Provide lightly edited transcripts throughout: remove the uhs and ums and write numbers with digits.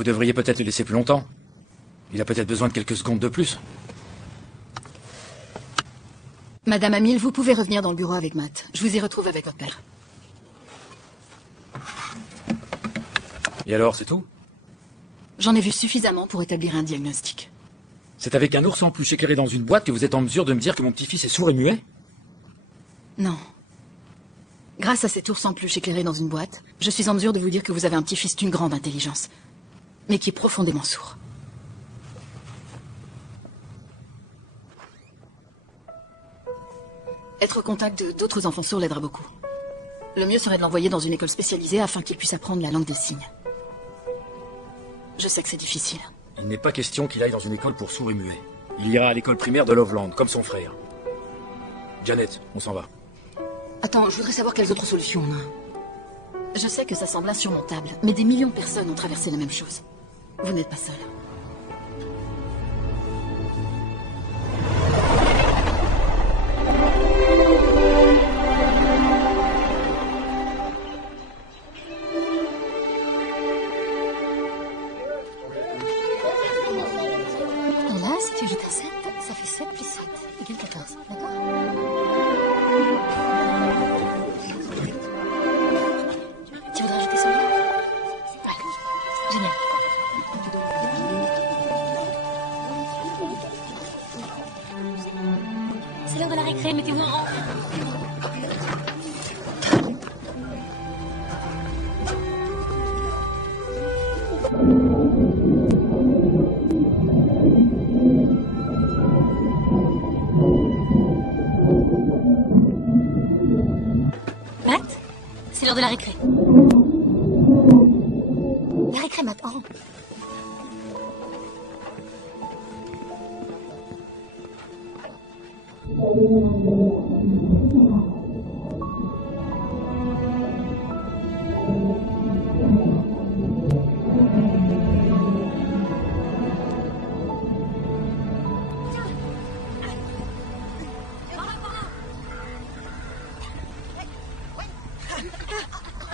Vous devriez peut-être le laisser plus longtemps. Il a peut-être besoin de quelques secondes de plus. Madame Hamill, vous pouvez revenir dans le bureau avec Matt. Je vous y retrouve avec votre père. Et alors, c'est tout? J'en ai vu suffisamment pour établir un diagnostic. C'est avec un ours en peluche éclairé dans une boîte que vous êtes en mesure de me dire que mon petit-fils est sourd et muet? Non. Grâce à cet ours en peluche éclairé dans une boîte, je suis en mesure de vous dire que vous avez un petit-fils d'une grande intelligence, mais qui est profondément sourd. Être au contact d'autres enfants sourds l'aidera beaucoup. Le mieux serait de l'envoyer dans une école spécialisée afin qu'il puisse apprendre la langue des signes. Je sais que c'est difficile. Il n'est pas question qu'il aille dans une école pour sourds et muets. Il ira à l'école primaire de Loveland, comme son frère. Janet, on s'en va. Attends, je voudrais savoir quelles autres solutions on a. Je sais que ça semble insurmontable, mais des millions de personnes ont traversé la même chose. Vous n'êtes pas seul. Et là, si tu ajoutes un 7, ça fait 7 plus 7 égale 14, d'accord? Tu voudrais ajouter celui-là? Ouais, génial. C'est l'heure de la récré, mettez-vous en rang. Matt, c'est l'heure de la récré. La récré, Matt, en rang.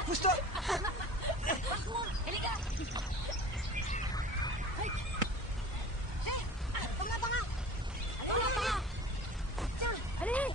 Pousse-toi! Et les gars! Allez!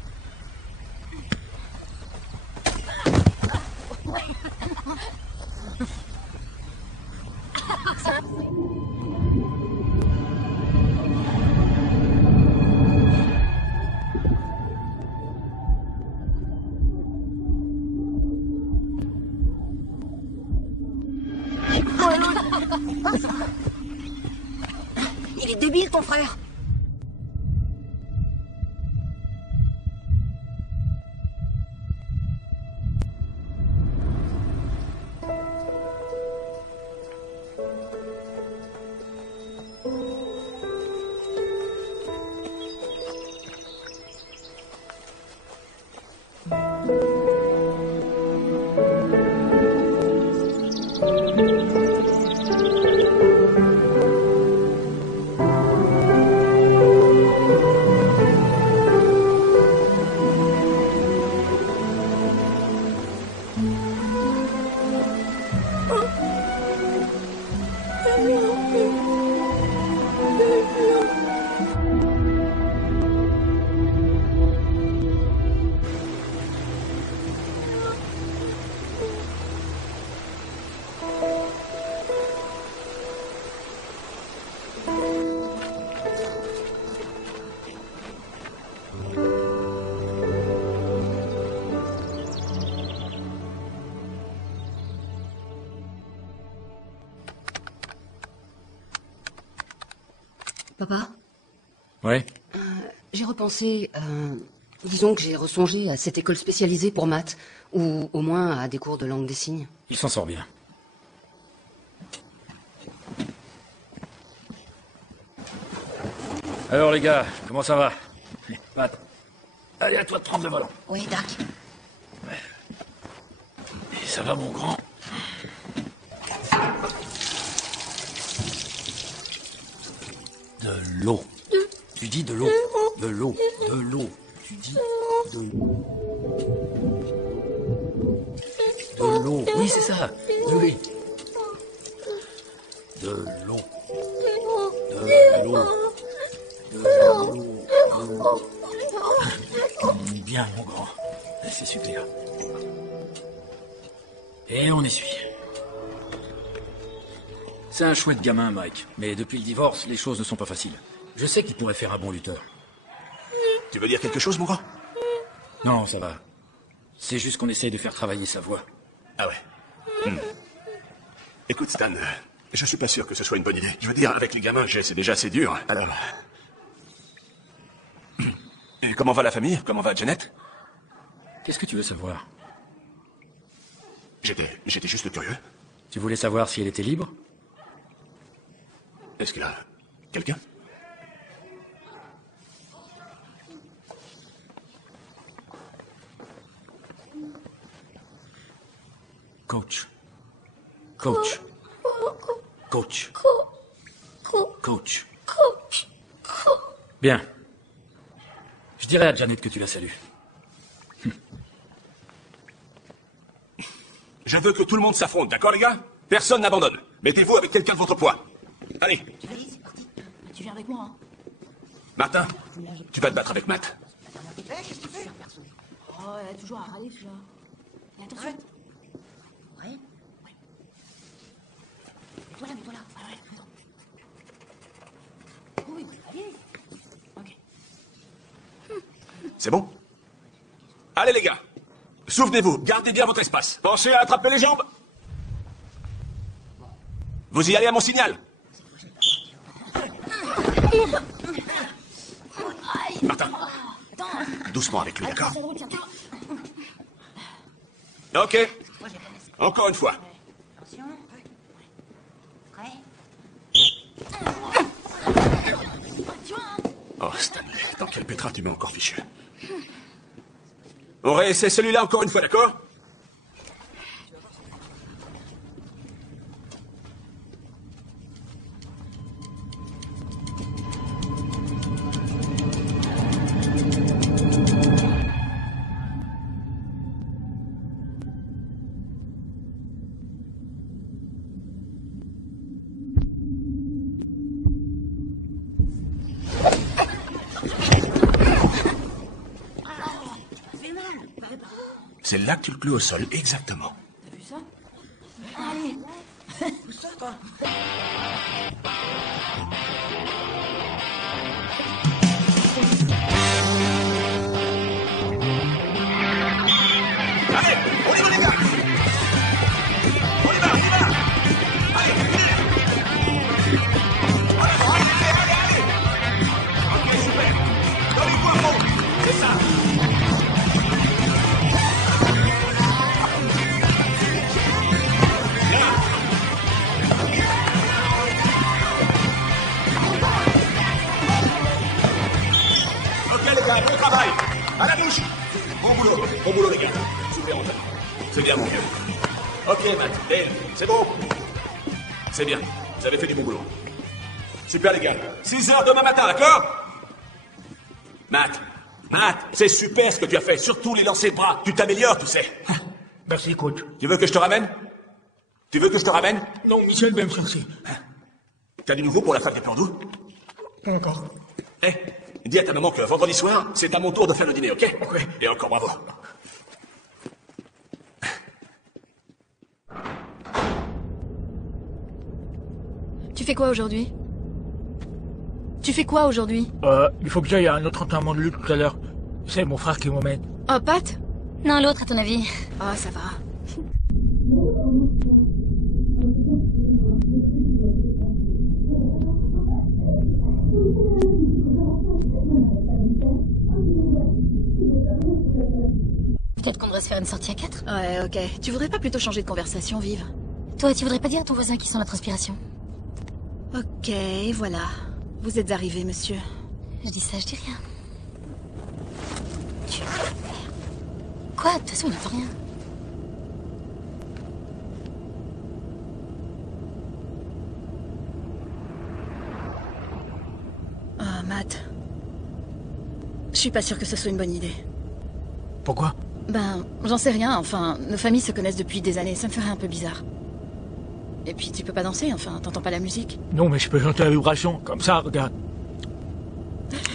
Ouais. J'ai repensé... disons que j'ai ressongé à cette école spécialisée pour maths, ou au moins à des cours de langue des signes. Il s'en sort bien. Alors les gars, comment ça va? Pat, allez à toi de prendre le volant. Oui, Doc. Et ça va mon grand? De l'eau. Tu dis de l'eau. De l'eau. De l'eau. Tu dis de l'eau. De l'eau. Oui, c'est ça. De l'eau. De l'eau. De l'eau. De l'eau. Bien, mon grand. C'est super. Et on essuie. C'est un chouette gamin, Mike. Mais depuis le divorce, les choses ne sont pas faciles. Je sais qu'il pourrait faire un bon lutteur. Tu veux dire quelque chose, mon grand? Non, ça va. C'est juste qu'on essaye de faire travailler sa voix. Ah ouais. Écoute, Stan, je suis pas sûr que ce soit une bonne idée. Je veux dire, avec les gamins, c'est déjà assez dur. Alors... Et comment va la famille? Comment va Janet? Qu'est-ce que tu veux savoir? J'étais juste curieux. Tu voulais savoir si elle était libre? Est-ce qu'il a quelqu'un? Coach. Coach. Coach. Coach. Bien. Je dirai à Janet que tu la salues. Je veux que tout le monde s'affronte, d'accord, les gars? Personne n'abandonne. Mettez-vous avec quelqu'un de votre poids. Allez. Allez, c'est parti. Tu viens avec moi, hein? Martin, tu vas te battre avec Matt. Qu'est-ce que tu fais? Oh, elle a toujours à râler, celui-là. Et attention. Ouais. Mets-toi là, mets-toi là. Ah ouais, attends. Oh oui, allez. Ok. C'est bon? Allez, les gars. Souvenez-vous, gardez bien votre espace. Pensez à attraper les jambes. Vous y allez à mon signal. Martin, doucement avec lui, d'accord? Ok. Encore une fois. Attention. Prêt? Oh, Stanley, dans quel pétrin tu m'as encore fichu? On réessaie celui-là encore une fois, d'accord? C'est là que tu le cloues au sol, exactement. T'as vu ça? Allez. Où ça, toi? Allez, on y va, les gars! On y va, on y va! Allez, allez! Allez! Ok, super! Dans les coins ronds! C'est ça! Ok, les gars, bon travail! À la bouche! Bon boulot, les gars. Super, on t'attend. C'est bien, mon vieux. Ok, Matt, Dale, c'est bon? C'est bien, vous avez fait du bon boulot. Super, les gars. 6 heures demain matin, d'accord? Matt, c'est super ce que tu as fait, surtout les lancers de bras. Tu t'améliores, tu sais. Merci, coach. Tu veux que je te ramène? Tu veux que je te ramène? Non, Michel va me chercher. T'as du nouveau pour la femme des plans doux? Pas encore. Eh, dis à ta maman que vendredi soir, c'est à mon tour de faire le dîner, ok? Ok. Et encore bravo. Tu fais quoi aujourd'hui? Tu fais quoi aujourd'hui? Il faut que j'aille à un autre entraînement de lutte tout à l'heure. C'est mon frère qui m'emmène. Oh, Pat? Non, l'autre, à ton avis. Oh, ça va. Peut-être qu'on devrait se faire une sortie à 4. Ouais, ok. Tu voudrais pas plutôt changer de conversation, Vive? Toi, tu voudrais pas dire à ton voisin qui sent notre respiration? Ok, voilà. Vous êtes arrivé, monsieur. Je dis ça, je dis rien. Tu... Quoi? De toute façon, il n'entend rien. Ah, Matt. Je suis pas sûre que ce soit une bonne idée. Pourquoi? Ben, j'en sais rien, enfin, nos familles se connaissent depuis des années, ça me ferait un peu bizarre. Et puis tu peux pas danser, enfin, t'entends pas la musique? Non, mais je peux chanter la vibration, comme ça, regarde.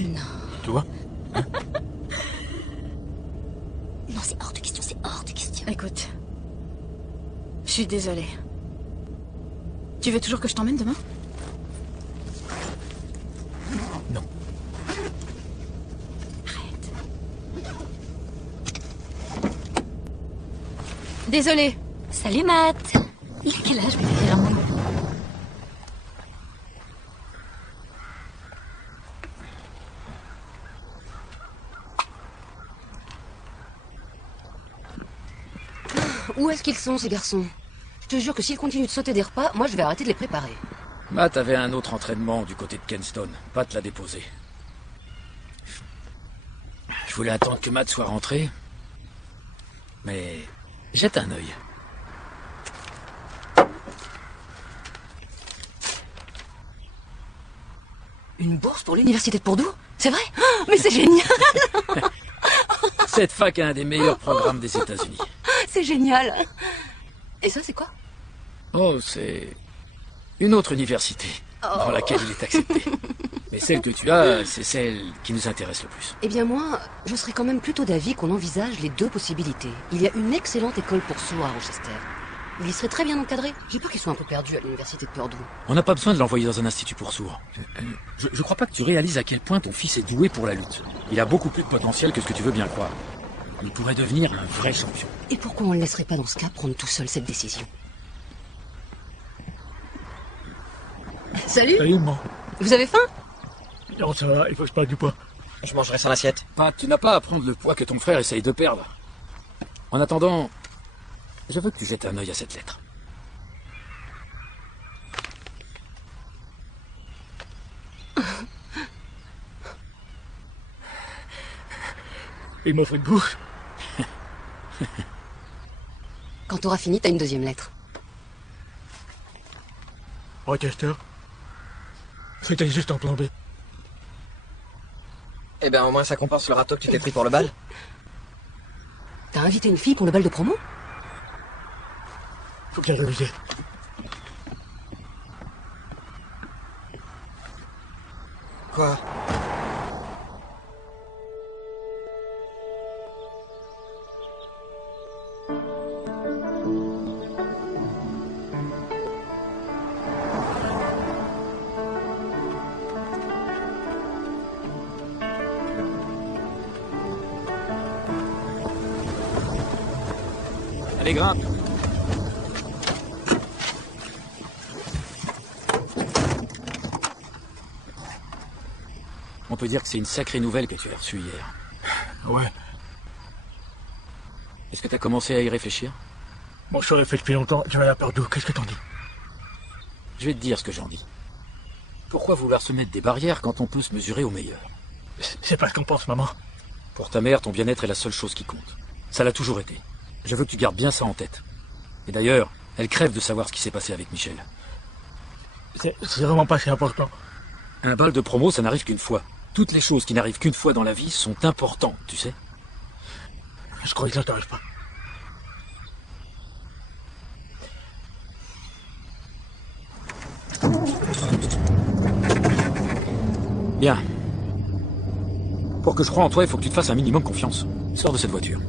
Non. Tu vois? Non, c'est hors de question, c'est hors de question. Écoute, je suis désolée. Tu veux toujours que je t'emmène demain? Non. Arrête. Désolée. Salut, Matt. Il a quel âge, bébé Clermont? Où est-ce qu'ils sont, ces garçons? Je te jure que s'ils continuent de sauter des repas, moi je vais arrêter de les préparer. Matt avait un autre entraînement du côté de Kenston. Pat l'a déposé. Je voulais attendre que Matt soit rentré. Mais jette un œil. Une bourse pour l'université de Purdue? C'est vrai? Oh, mais c'est génial! Cette fac a un des meilleurs programmes des États-Unis. C'est génial! Et ça, c'est quoi? Oh, c'est une autre université dans laquelle il est accepté. Mais celle que tu as, c'est celle qui nous intéresse le plus. Eh bien moi, je serais quand même plutôt d'avis qu'on envisage les deux possibilités. Il y a une excellente école pour sourds à Rochester. Il y serait très bien encadré. J'ai peur qu'il soit un peu perdu à l'université de Purdue. On n'a pas besoin de l'envoyer dans un institut pour sourds. Je crois pas que tu réalises à quel point ton fils est doué pour la lutte. Il a beaucoup plus de potentiel que ce que tu veux bien croire. Il pourrait devenir un vrai champion. Et pourquoi on ne laisserait pas dans ce cas prendre tout seul cette décision? Salut! Salut, maman. Vous avez faim? Non, ça va, il faut que je parle du poids. Je mangerai sans l'assiette. Pat, tu n'as pas à prendre le poids que ton frère essaye de perdre. En attendant, je veux que tu jettes un œil à cette lettre. Il m'offre une bourse. Quand t'auras fini, t'as une deuxième lettre. Rochester. C'était juste en plan B. Eh ben au moins ça compense le râteau que tu t'es pris pour le bal. T'as invité une fille pour le bal de promo? Faut que j'aille réviser. Quoi? Allez, grimpe. On peut dire que c'est une sacrée nouvelle que tu as reçue hier. Ouais. Est-ce que tu as commencé à y réfléchir? Bon, je l'aurais fait depuis longtemps. J'avais la peur d'où? Qu'est-ce que t'en dis? Je vais te dire ce que j'en dis. Pourquoi vouloir se mettre des barrières quand on peut se mesurer au meilleur? C'est pas ce qu'on pense, maman. Pour ta mère, ton bien-être est la seule chose qui compte. Ça l'a toujours été. Je veux que tu gardes bien ça en tête. Et d'ailleurs, elle crève de savoir ce qui s'est passé avec Michel. C'est vraiment pas si important. Un bal de promo, ça n'arrive qu'une fois. Toutes les choses qui n'arrivent qu'une fois dans la vie sont importantes, tu sais. Je crois que ça t'arrive pas. Bien. Pour que je croie en toi, il faut que tu te fasses un minimum confiance. Sors de cette voiture.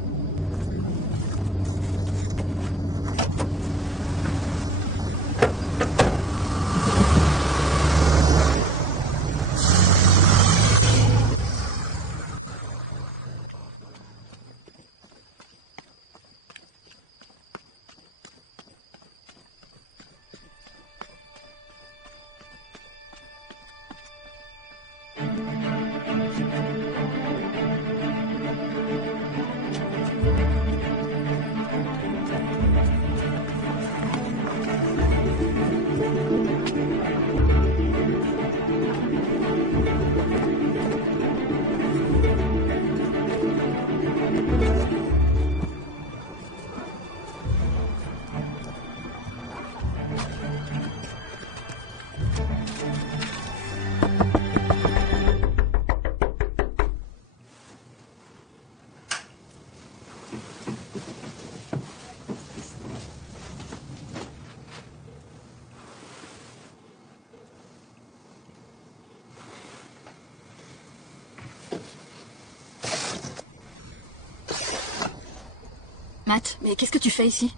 Matt, mais qu'est-ce que tu fais ici?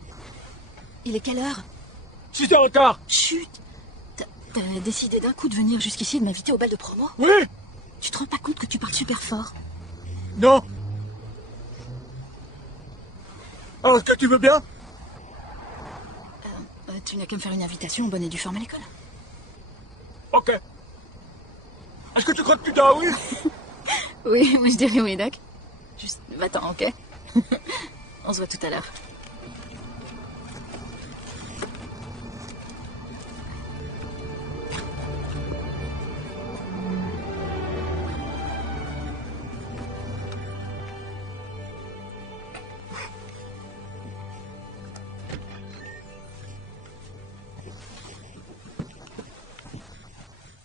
Il est quelle heure? 6 heures en retard. Chut! T'as décidé d'un coup de venir jusqu'ici et de m'inviter au bal de promo? Oui. Tu te rends pas compte que tu parles super fort? Non. Alors, est-ce que tu veux bien? Tu n'as qu'à me faire une invitation au bonne et due forme à l'école. Ok. Est-ce que tu crois que tu dois, oui? Oui, moi je dirais oui, Doc. Juste, va-t'en, ok? On se voit tout à l'heure.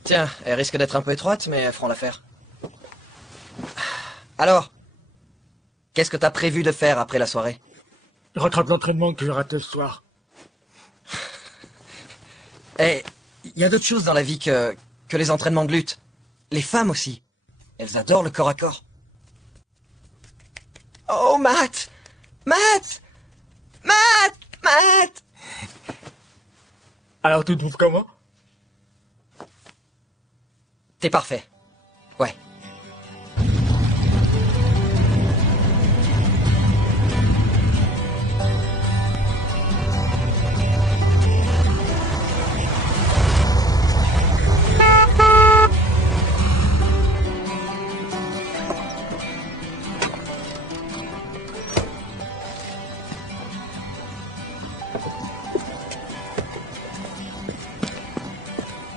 Tiens, elle risque d'être un peu étroite, mais elles feront l'affaire. Alors, qu'est-ce que t'as prévu de faire après la soirée? Je rattrape l'entraînement que j'ai raté ce soir. Eh, il y a d'autres choses dans la vie que les entraînements de lutte. Les femmes aussi. Elles adorent le corps à corps. Oh, Matt! Matt! Matt! Matt! Alors, tu te trouves comment? T'es parfait. Ouais.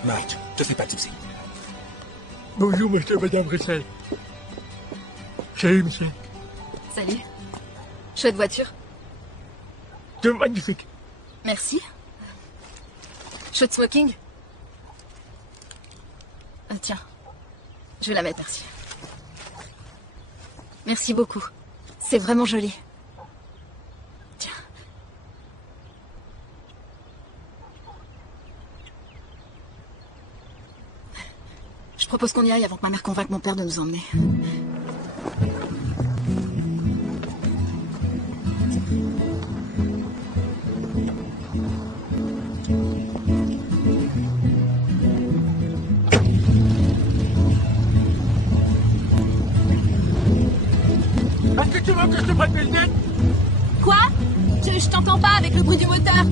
Marge, te fais pas de soucis. Bonjour, monsieur, madame Russell. Salut, monsieur. Salut. Chouette voiture. C'est magnifique. Merci. Chouette smoking. Tiens, je vais la mettre, merci. Merci beaucoup. C'est vraiment joli. Tiens. Je propose qu'on y aille avant que ma mère convainque mon père de nous emmener. Est-ce que tu veux que je te prenne mes lunettes? Quoi? Je t'entends pas avec le bruit du moteur.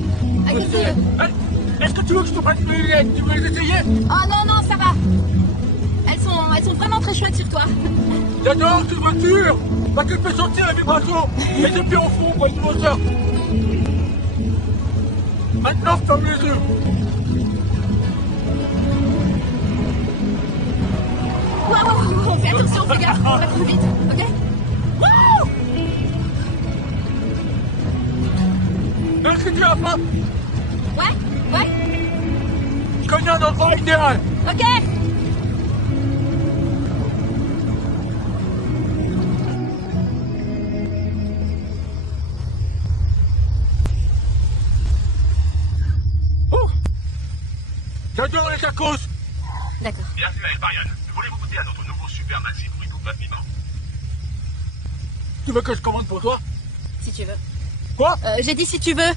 Est-ce que tu veux que je te prenne mes lunettes? Tu veux les essayer? Oh non, non, ça va. Elles sont vraiment très chouettes sur toi. J'adore cette voiture parce qu'elle fait sentir la vibration et les pieds au fond, quoi, du moteur. Maintenant, ferme les yeux. Wow, fais attention, fais gaffe, on va trop vite, ok? Wow! Est-ce que tu as faim? Ouais. Je connais un endroit idéal. Ok. Oh! J'adore les tacos. D'accord. Bienvenue à Elbarian. Voulez-vous goûter à notre nouveau super maxi burrito plat de piment? Tu veux que je commande pour toi? Si tu veux. Quoi? J'ai dit si tu veux.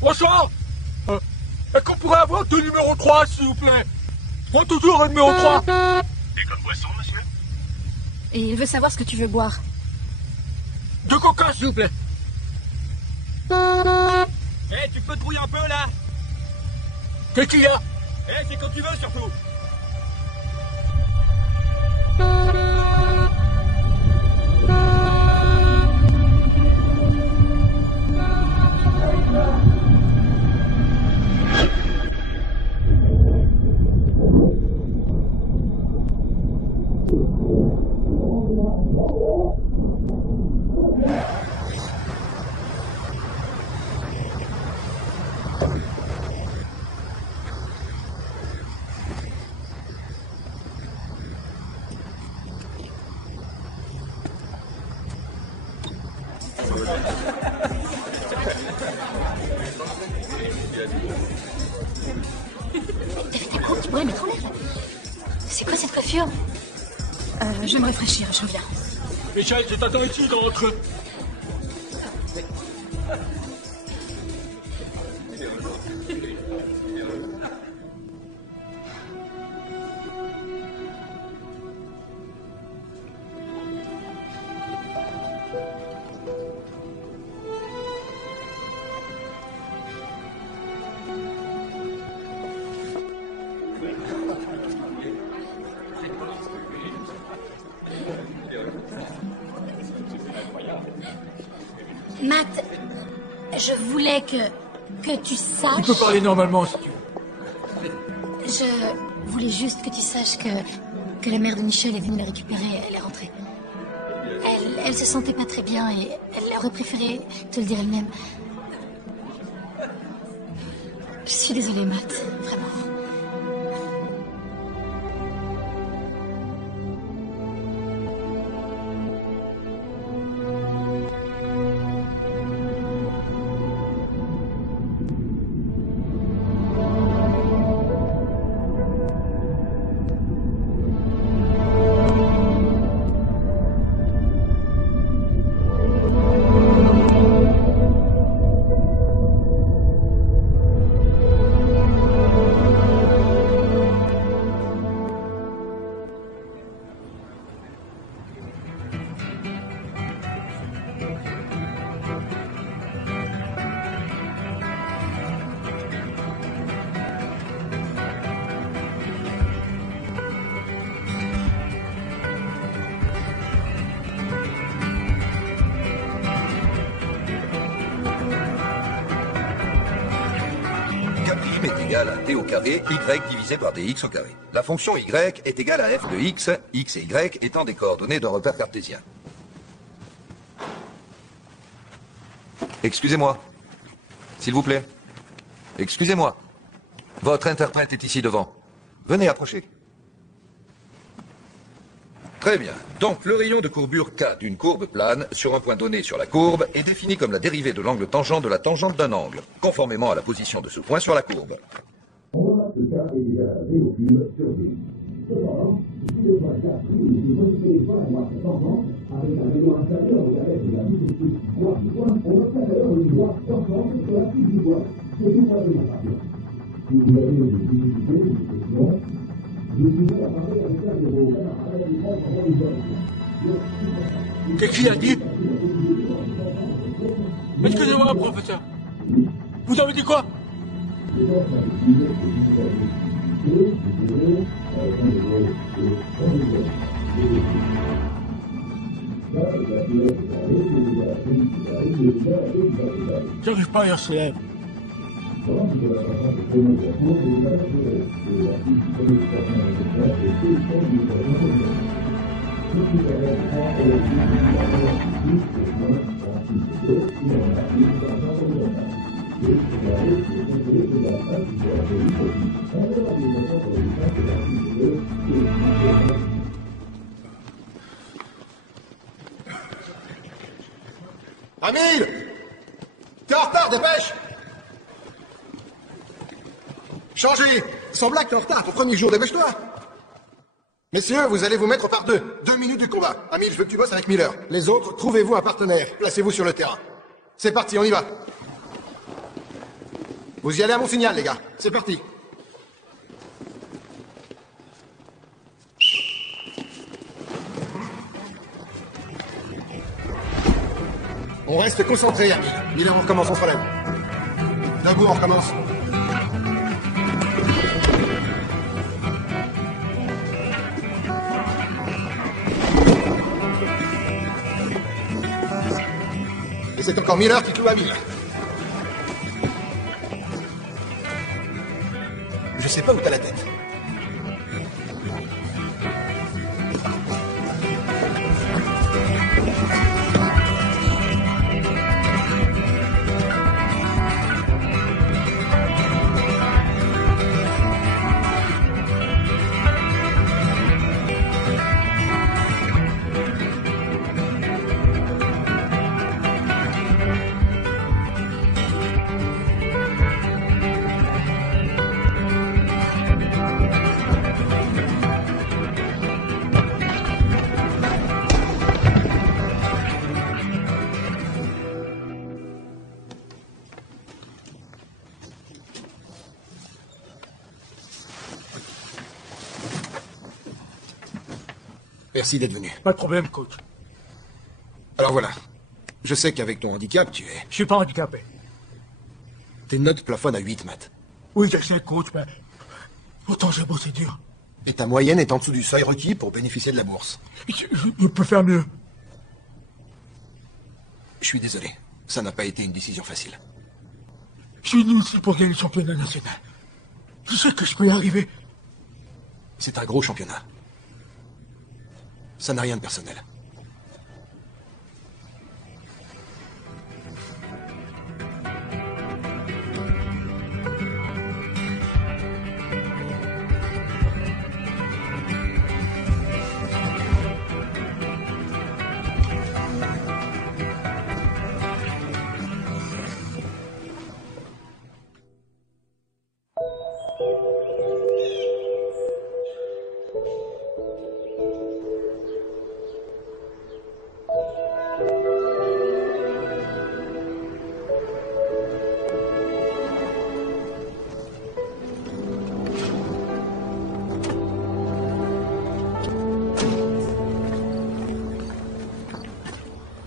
Bonsoir. Est-ce qu'on pourrait avoir deux numéro 3, s'il vous plaît? Prends toujours un numéro 3. Et comme boisson, monsieur? Et il veut savoir ce que tu veux boire. Deux coca, s'il vous plaît. Eh, tu peux te trouiller un peu, là? Qu'est-ce qu'il y a? Eh, c'est quand tu veux, surtout. Tu pourrais mettre en l'air. C'est quoi cette coiffure? Je vais me rafraîchir, je reviens. Michel, je t'attends ici dans notre... Matt, je voulais que tu saches... Tu peux parler normalement si tu veux. Je voulais juste que tu saches que la mère de Michel est venue la récupérer. Elle est rentrée. Elle se sentait pas très bien et elle aurait préféré te le dire elle-même. Je suis désolée, Matt. Vraiment. Est égal à t au carré, y divisé par dx au carré. La fonction y est égale à f de x et y étant des coordonnées d'un repère cartésien. Excusez-moi. S'il vous plaît. Excusez-moi. Votre interprète est ici devant. Venez, approchez. Très bien. Donc, le rayon de courbure K d'une courbe plane sur un point donné sur la courbe est défini comme la dérivée de l'angle tangent de la tangente d'un angle, conformément à la position de ce point sur la courbe. On remarque que K est égal à V au cube sur D. Cependant, si le point K prime, il modifie les points à droite tangente avec un rayon inférieur au diamètre de la multitude droite du point, on obtient alors une droite tangente sur la coupe du point, ce tout point de démonstration. Si vous avez des difficultés ou des questions, nous pouvons en parler avec un de vos camarades qui prend en religion. Qu'est-ce qu'il a dit? Excusez-moi, professeur. Vous avez dit quoi? J'arrive pas à lire ses lèvres. Amil! T'es en retard, dépêche! Changez! Il semble que t'es en retard, ton premier jour, dépêche-toi! Messieurs, vous allez vous mettre par deux. 2 minutes du combat. Amil, je veux que tu bosses avec Miller. Les autres, trouvez-vous un partenaire. Placez-vous sur le terrain. C'est parti, on y va. Vous y allez à mon signal, les gars. C'est parti. On reste concentré, Amil. Miller, on recommence, on se relève. Debout, on recommence. Et c'est encore Miller qui cloue Amil. Je sais pas où t'as la tête. Merci d'être venu. Pas de problème, coach. Alors voilà. Je sais qu'avec ton handicap, tu es... Je suis pas handicapé. Tes notes plafonnent à 8, Matt. Oui, je sais, coach, mais... Autant j'ai bossé dur. Et ta moyenne est en dessous du seuil requis pour bénéficier de la bourse. Je peux faire mieux. Je suis désolé. Ça n'a pas été une décision facile. Je suis venu ici pour gagner le championnat national. Je sais que je peux y arriver. C'est un gros championnat. Ça n'a rien de personnel.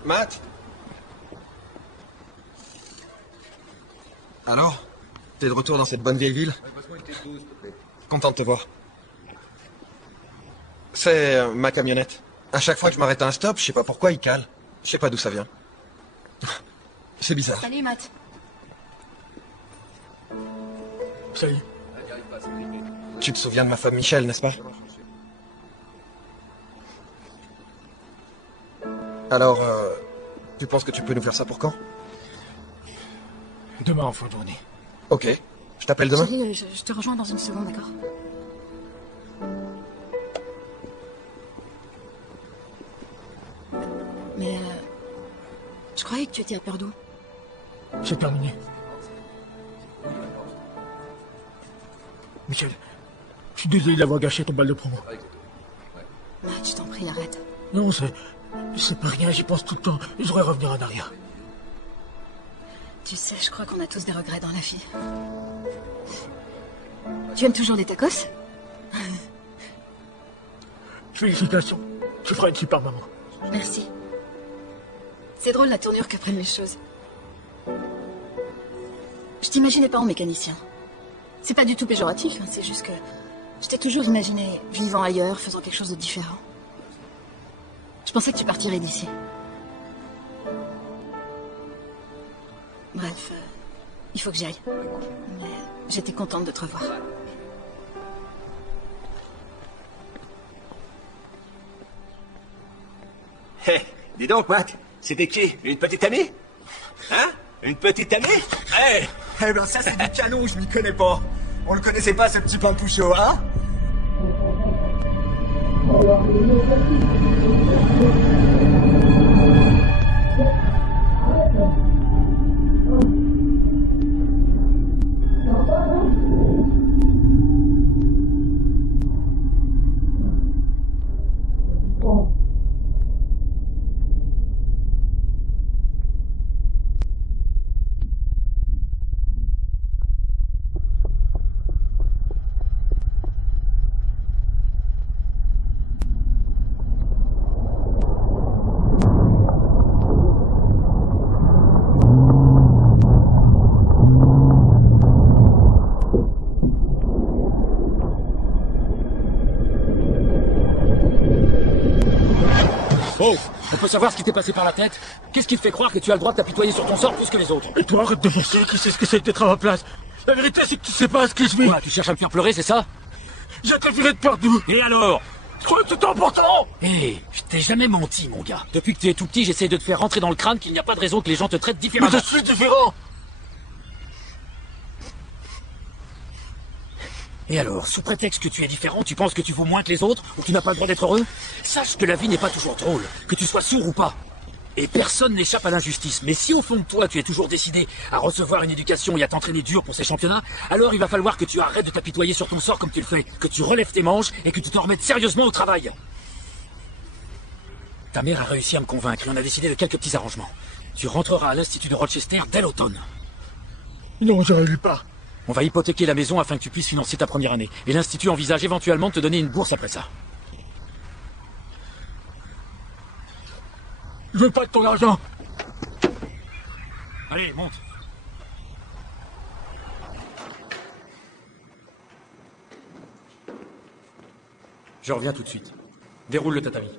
Matt? Alors? T'es de retour dans cette bonne vieille ville? Content de te voir. C'est ma camionnette. À chaque fois que je m'arrête à un stop, je sais pas pourquoi il cale. Je sais pas d'où ça vient. C'est bizarre. Salut, Matt. Salut. Tu te souviens de ma femme Michel, n'est-ce pas? Alors, tu penses que tu peux nous faire ça pour quand? Demain en fin de journée. Ok. Je t'appelle demain? Chérie, je te rejoins dans une seconde, d'accord? Mais je croyais que tu étais à Perdue. C'est terminé. Michel, je suis désolé d'avoir gâché ton bal de promo. Matt, je t'en prie, arrête. Non, c'est pas rien, j'y pense tout le temps. Je devrais revenir en arrière. Tu sais, je crois qu'on a tous des regrets dans la vie. Tu aimes toujours les tacos? Félicitations, tu feras une super maman. Merci. C'est drôle la tournure que prennent les choses. Je t'imaginais pas en mécanicien. C'est pas du tout péjoratif, hein, c'est juste que je t'ai toujours imaginé vivant ailleurs, faisant quelque chose de différent. Je pensais que tu partirais d'ici. Bref, il faut que j'y aille. Mais j'étais contente de te revoir. Hé, dis donc, Matt, c'était qui? Une petite amie? Hein? Une petite amie? Hé! Eh ben ça c'est du canon, je m'y connais pas. On le connaissait pas ce petit pain pouchot, hein? Oh, on peut savoir ce qui t'est passé par la tête? Qu'est-ce qui te fait croire que tu as le droit de t'apitoyer sur ton sort plus que les autres? Et toi, arrête de forcer, qui sait ce que c'est d'être à ma place? La vérité, c'est que tu sais pas ce que je vis. Quoi, tu cherches à me faire pleurer, c'est ça? J'ai été viré de Perdue. Et alors? Je croyais que c'était important. Hé, je t'ai jamais menti, mon gars. Depuis que tu es tout petit, j'essaie de te faire rentrer dans le crâne qu'il n'y a pas de raison que les gens te traitent différemment. Mais je suis différent. Et alors, sous prétexte que tu es différent, tu penses que tu vaux moins que les autres, ou que tu n'as pas le droit d'être heureux? Sache que la vie n'est pas toujours drôle, que tu sois sourd ou pas. Et personne n'échappe à l'injustice. Mais si au fond de toi, tu es toujours décidé à recevoir une éducation et à t'entraîner dur pour ces championnats, alors il va falloir que tu arrêtes de t'apitoyer sur ton sort comme tu le fais, que tu relèves tes manches et que tu te remettes sérieusement au travail. Ta mère a réussi à me convaincre et on a décidé de quelques petits arrangements. Tu rentreras à l'Institut de Rochester dès l'automne. Non, je n'arrive pas. On va hypothéquer la maison afin que tu puisses financer ta première année. Et l'Institut envisage éventuellement de te donner une bourse après ça. Je veux pas de ton argent. Allez, monte. Je reviens tout de suite. Déroule le tatami.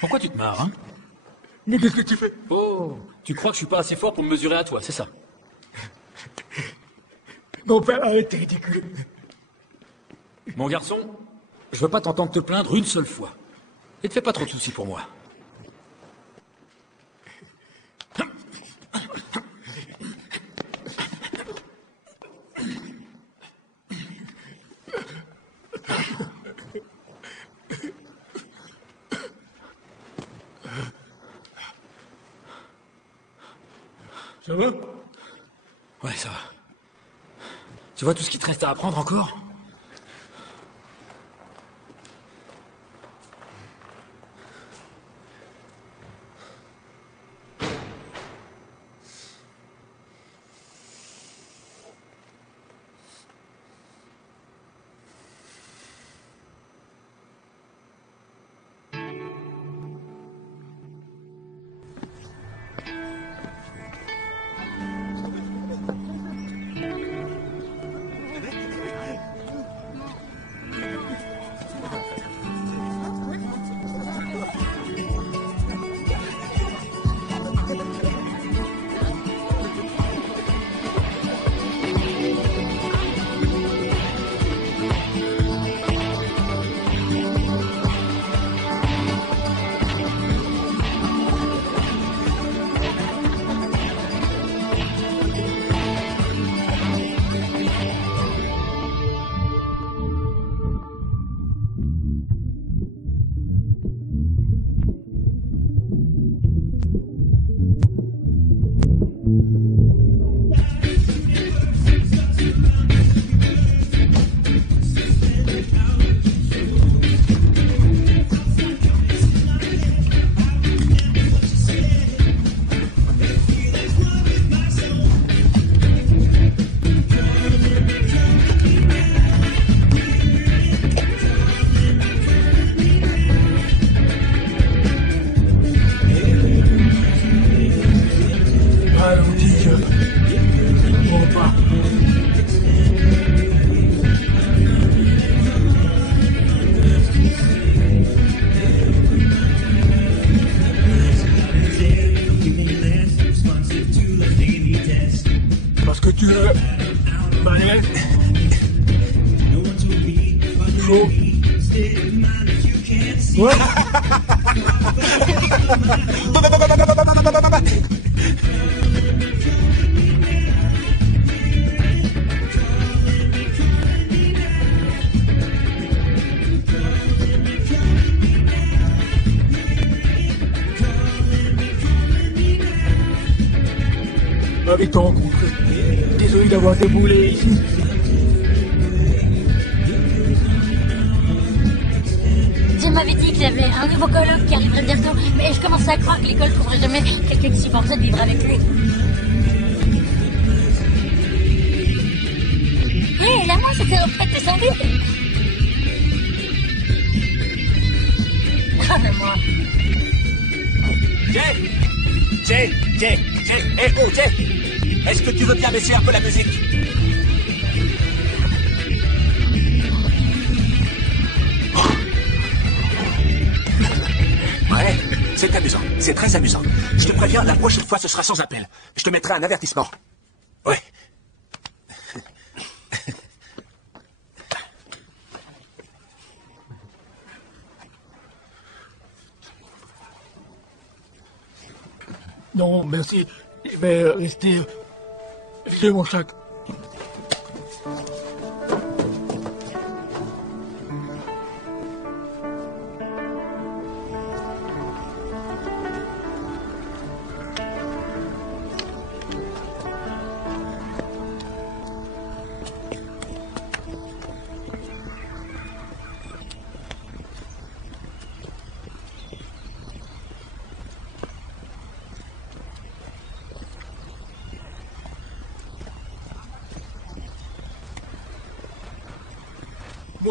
Pourquoi tu te marres, hein? Mais qu'est-ce que tu fais? Oh, tu crois que je suis pas assez fort pour me mesurer à toi, c'est ça? Mon père, arrête, t'es ridicule. Mon garçon, je veux pas t'entendre te plaindre une seule fois. Et te fais pas trop de soucis pour moi. Ça va? Ouais, ça va. Tu vois tout ce qui te reste à apprendre encore? Parce que tu veux... balai... chaud... Ouais. Avec ton rencontre. Désolé d'avoir déboulé ici. Jim m'avait dit qu'il y avait un nouveau coloc qui arriverait bientôt, mais je commençais à croire que l'école ne trouverait jamais quelqu'un qui supporterait de vivre avec lui. Hé, là, moi, c'était en fait de s'enlever. Ah, mais moi. Jay, hé, oh, Jay, est-ce que tu veux bien baisser un peu la musique? Ouais, c'est amusant, c'est très amusant. Je te préviens, la prochaine fois, ce sera sans appel. Je te mettrai un avertissement. Ouais. Non, merci. Je vais rester... J'ai mon sac.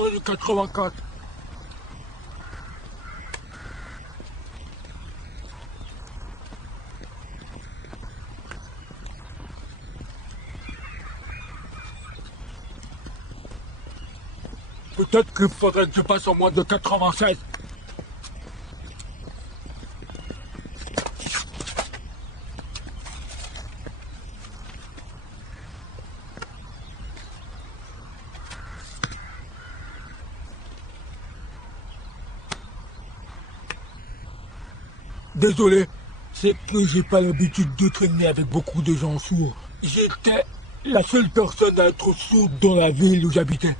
moins de 84. Peut-être qu'il faudrait que je passe en moins de 96. Désolé, c'est que j'ai pas l'habitude de traîner avec beaucoup de gens sourds. J'étais la seule personne à être sourde dans la ville où j'habitais.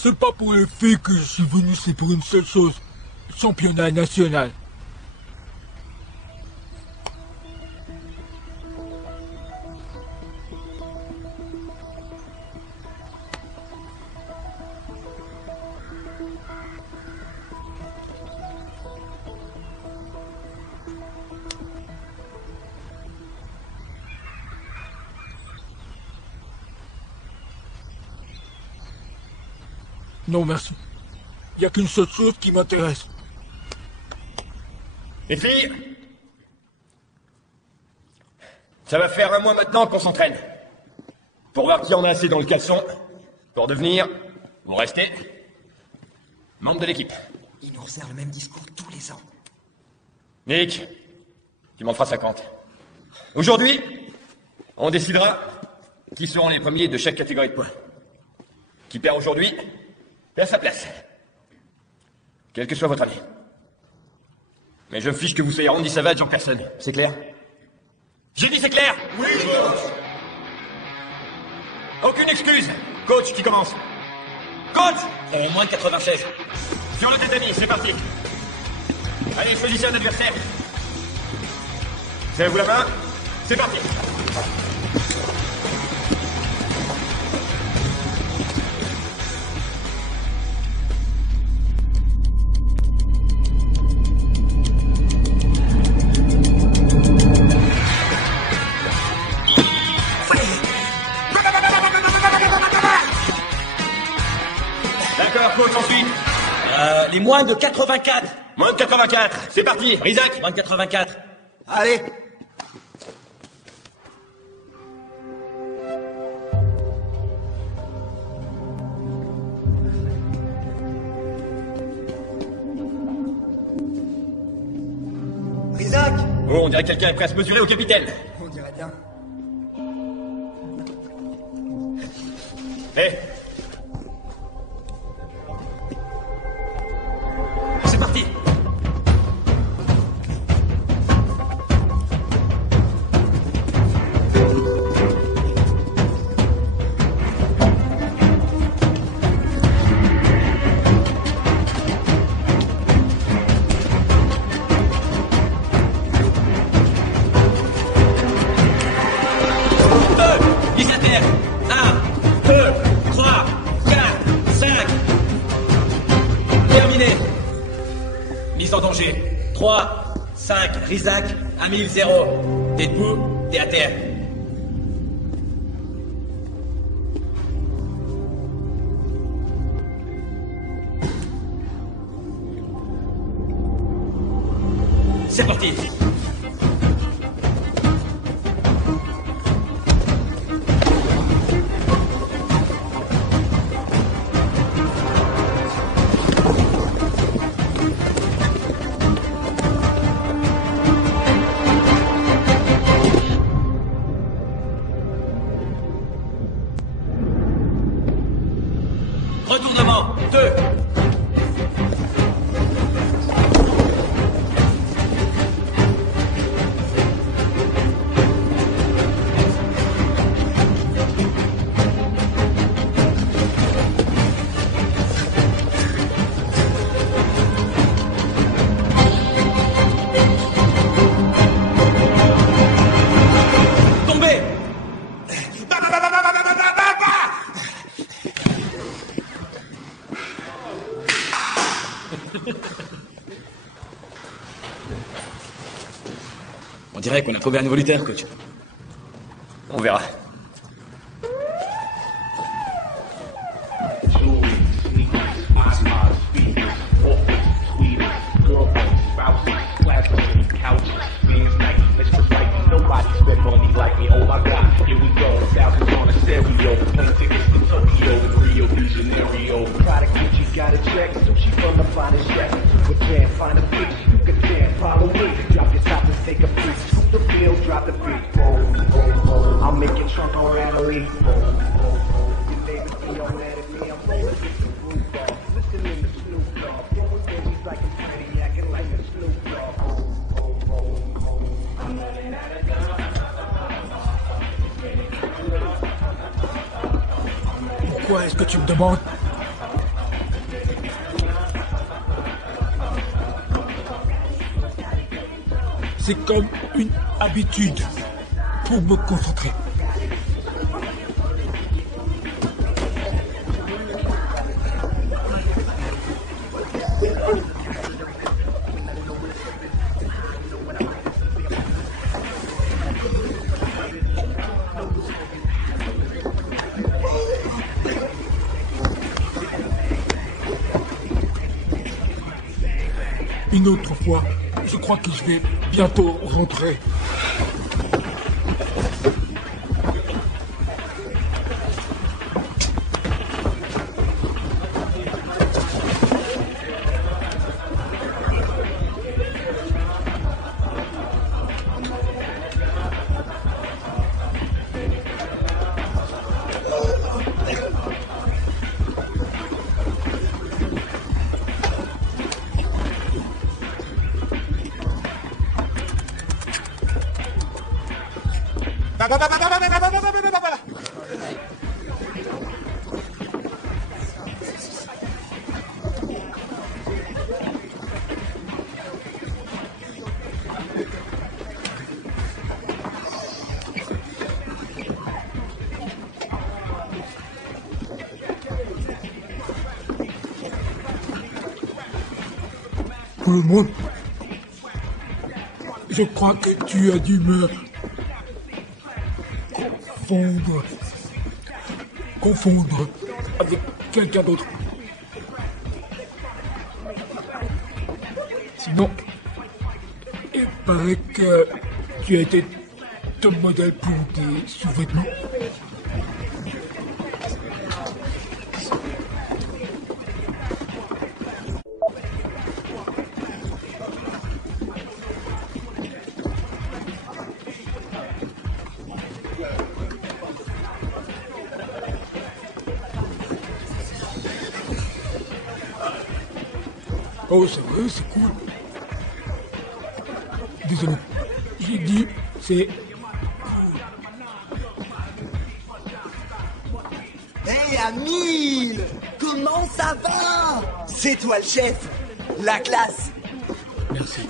C'est pas pour les filles que je suis venu, c'est pour une seule chose. Championnat national. Non, merci. Il n'y a qu'une seule chose qui m'intéresse. Les filles, ça va faire un mois maintenant qu'on s'entraîne. Pour voir qui en a assez dans le caleçon, pour devenir, ou rester, membre de l'équipe. Il nous resserre le même discours tous les ans. Nick, tu m'en feras 50. Aujourd'hui, on décidera qui seront les premiers de chaque catégorie de poids. Qui perd aujourd'hui, perd sa place. Quel que soit votre avis. Mais je me fiche que vous soyez Randy Savage en personne. C'est clair? J'ai dit c'est clair? Oui, coach. Aucune excuse. Coach qui commence. Coach! Au moins de 96. Sur le tatami, c'est parti. Allez, choisissez un adversaire. Serrez-vous la main. C'est parti. D'accord, coach, ensuite. Les moins de 84. Moins de 84. C'est parti. Isaac. Moins de 84. Allez! Isaac! Oh, on dirait que quelqu'un est prêt à se mesurer au capitaine. On dirait bien. Hé. C'est parti. Mise à terre. 1, 2, 3, 4, 5. Terminé. Mise en danger. 3, 5, Rizac, 1000, 0. T'es debout, t'es à terre. C'est parti. Retournement 2. Tombé. dirait qu'on a trouvé un nouveau lutteur, coach. On verra. Pourquoi est-ce que tu me demandes? C'est comme une habitude pour me concentrer. Une autre fois, je crois que je vais bientôt rentrer. Tout le monde, je crois que tu as dû me confondre avec quelqu'un d'autre. Sinon, il paraît que tu as été ton modèle pour des sous-vêtements. Oh, c'est vrai, c'est cool. Désolé. J'ai dit, c'est... Hey, Amine! Comment ça va? C'est toi le chef! La classe! Merci.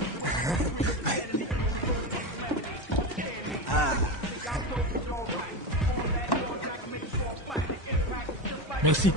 Merci.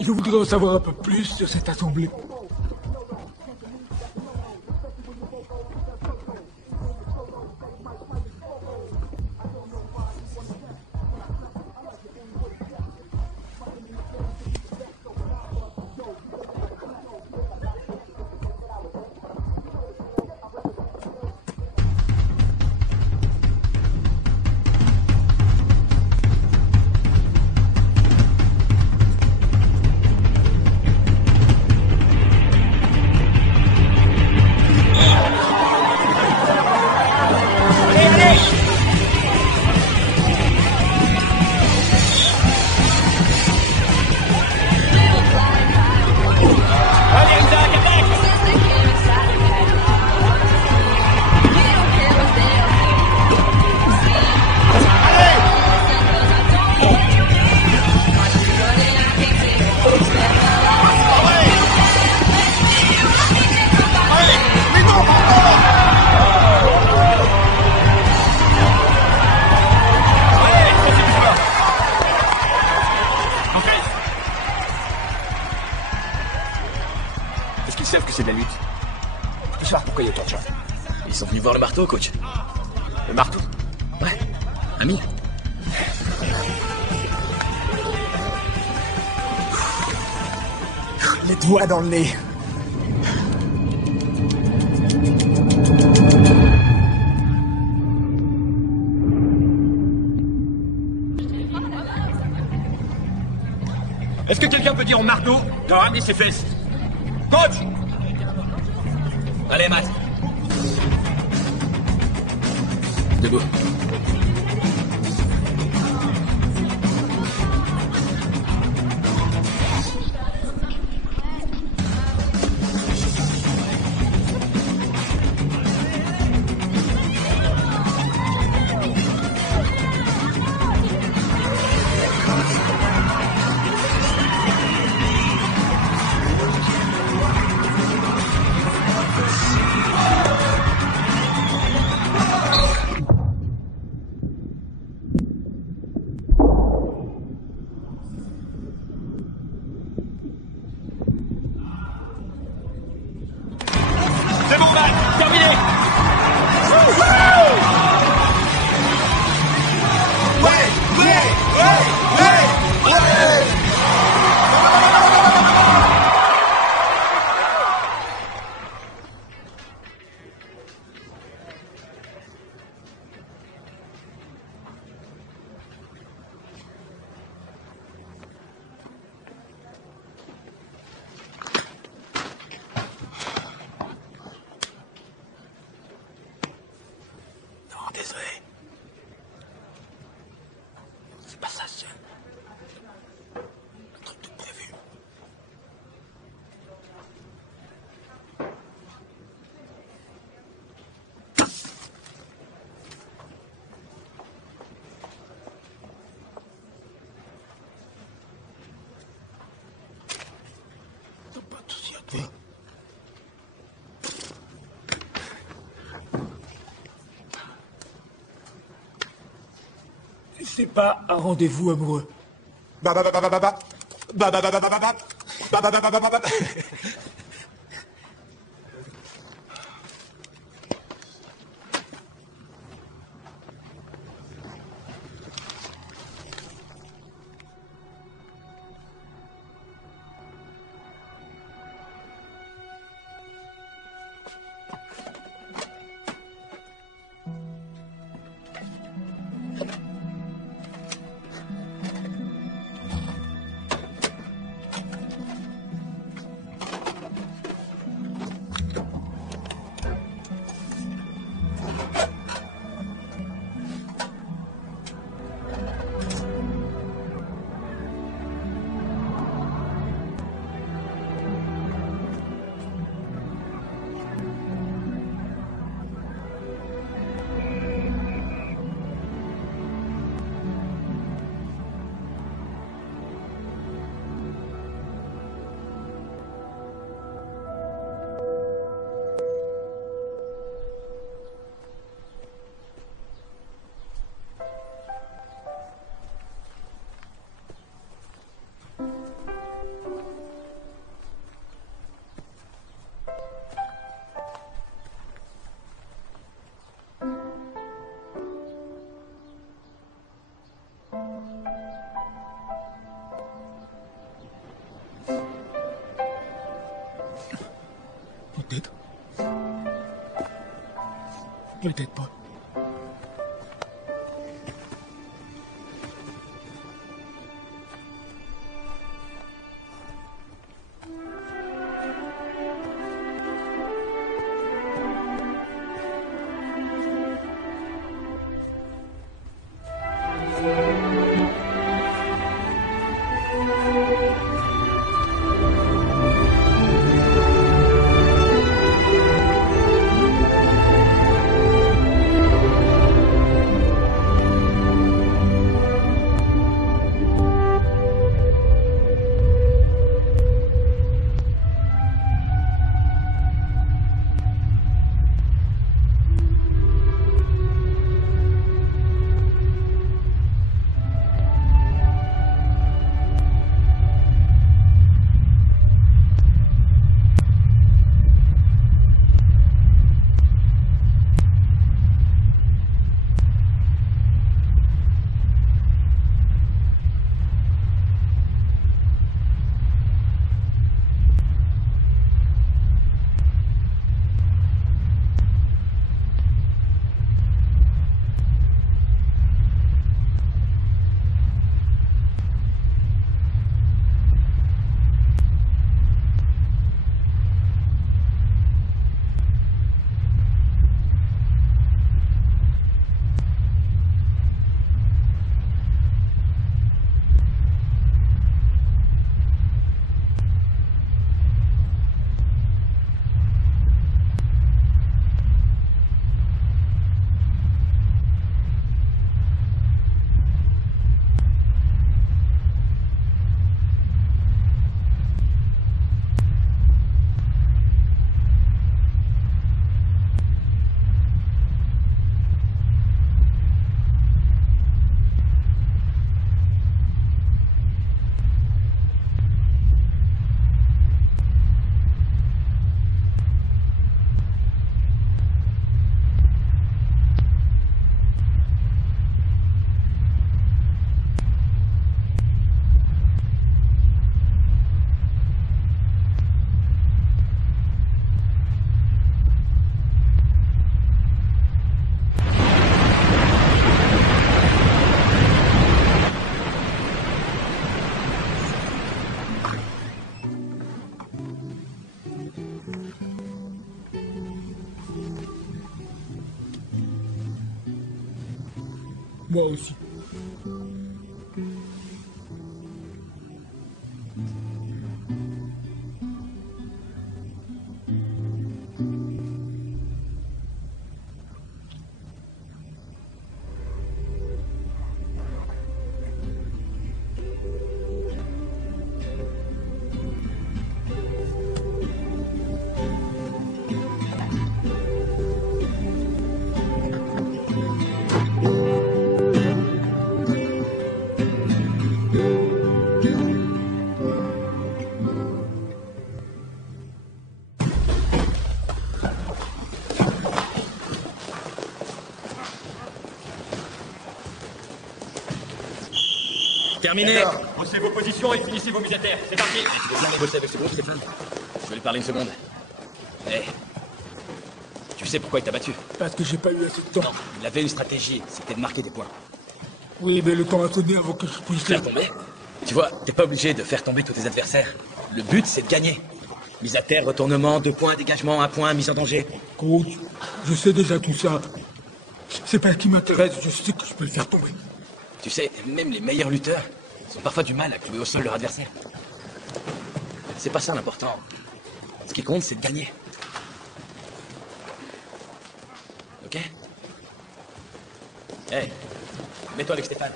Je voudrais en savoir un peu plus sur cette assemblée. gens. Ils sont venus voir le marteau, coach. Le marteau? Ouais. Ami. Les doigts dans le nez. Est-ce que quelqu'un peut dire au marteau de ramener ses fesses? Coach! Allez, Matt. Debout. C'est pas un rendez-vous amoureux. Peut-être. Peut-être pas. Moi aussi. Terminé. Bossez vos positions et finissez vos mises à terre. C'est parti. Tu veux bien aller bosser avec ce groupe, Stéphane? Je vais lui parler une seconde. Hé. Tu sais pourquoi il t'a battu? Parce que j'ai pas eu assez de temps. Non, il avait une stratégie, c'était de marquer des points. Oui, mais le temps a sonné avant que je puisse Faire tomber? Tu vois, t'es pas obligé de faire tomber tous tes adversaires. Le but, c'est de gagner. Mise à terre, retournement, 2 points, dégagement, 1 point, mise en danger. Coach, je sais déjà tout ça. C'est pas ce qui m'intéresse, je sais que je peux le faire tomber. Tu sais, même les meilleurs lutteurs ont parfois du mal à clouer au sol leur adversaire. C'est pas ça l'important. Ce qui compte, c'est de gagner. Ok? Hey, mets-toi avec Stéphane.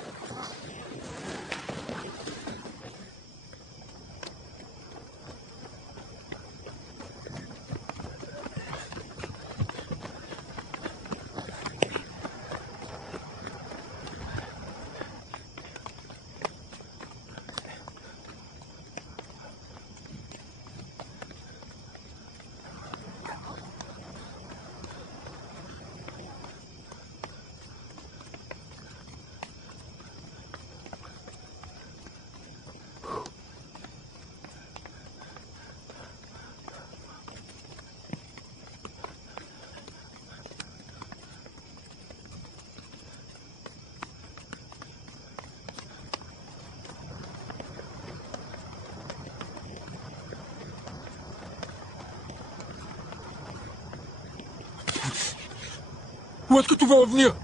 Où est-ce que tu vas en venir?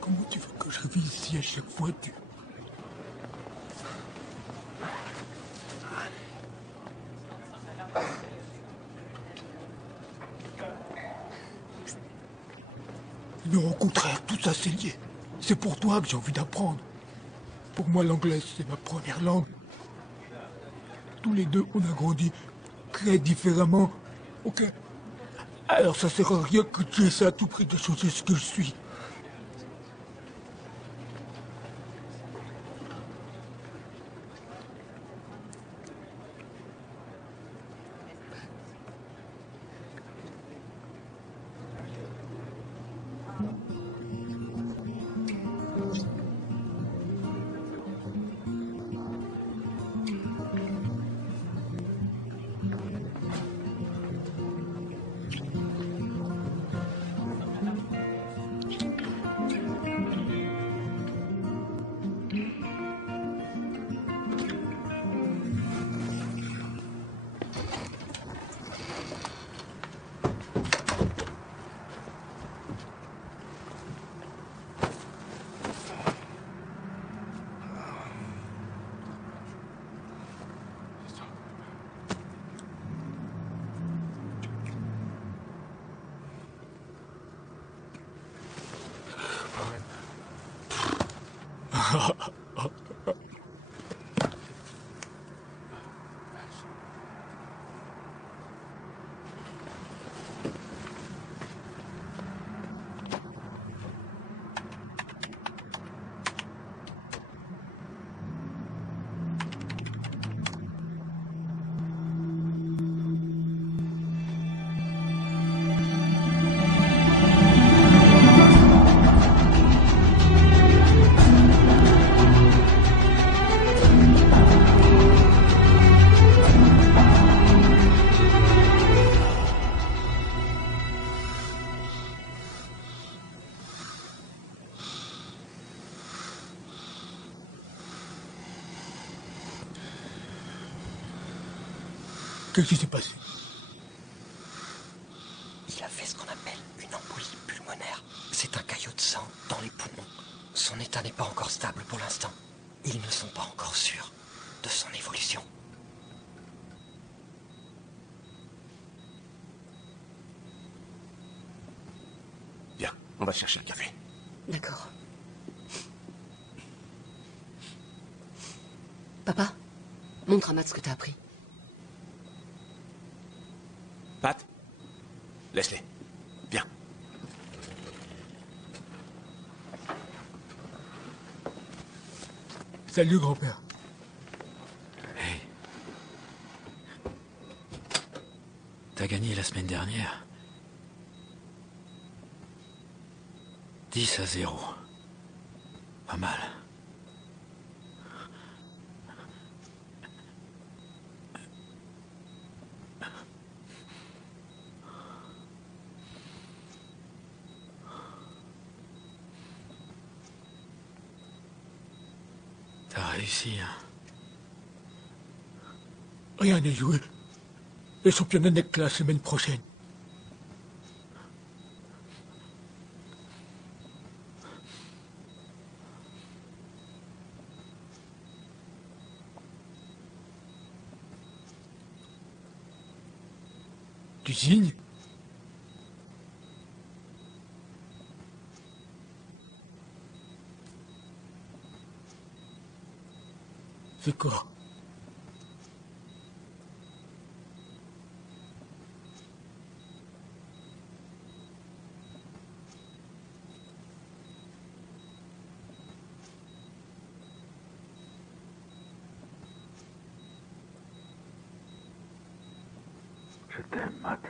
Comment tu veux que je vis ici à chaque fois tu... Mais au contraire, tout ça c'est lié. C'est pour toi que j'ai envie d'apprendre. Pour moi, l'anglais, c'est ma première langue. Tous les deux, on a grandi très différemment. Ok? Alors ça sert à rien que tu essaies à tout prix de changer ce que je suis. Qu'est-ce qui s'est passé? Il a fait ce qu'on appelle une embolie pulmonaire. C'est un caillot de sang dans les poumons. Son état n'est pas encore stable pour l'instant. Ils ne sont pas encore sûrs de son évolution. Viens, on va chercher le café. D'accord. Papa, montre à Matt ce que t'as appris. Pat, laisse-les. Viens. Salut, grand-père. Hey. T'as gagné la semaine dernière. 10-0. Pas mal. T'as réussi, hein? Rien n'est joué. Le championnat n'est que la semaine prochaine. Tu signes? C'est quoi? Je t'aime, Matt.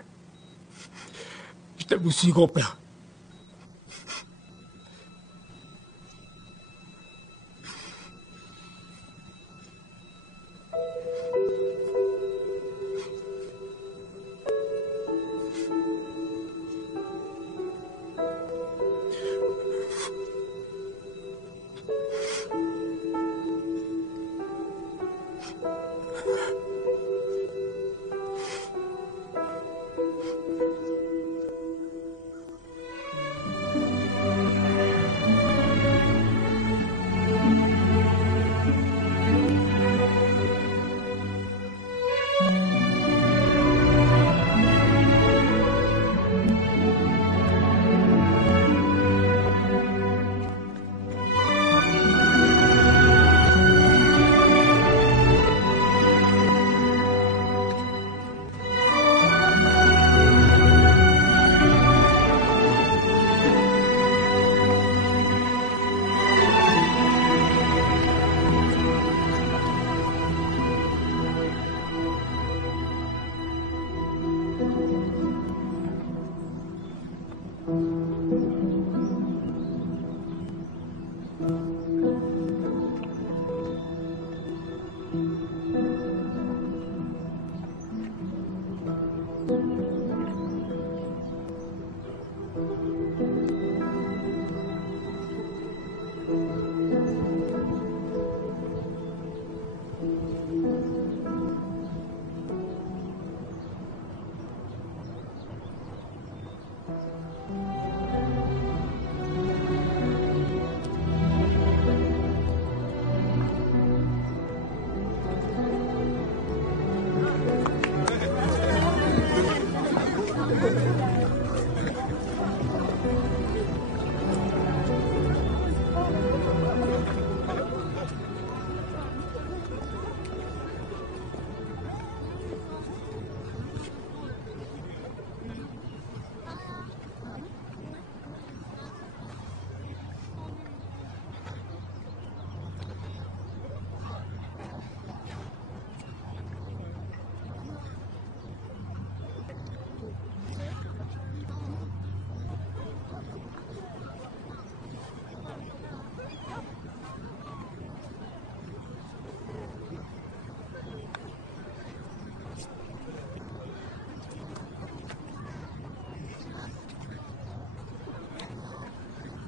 Je t'aime aussi, grand-père.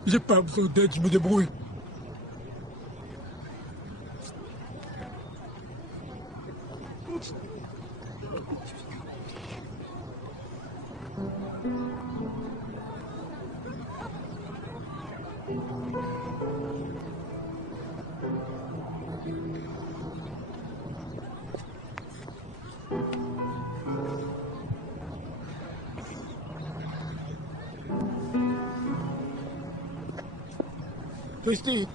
J'ai pas besoin d'aide, je me débrouille. Christy.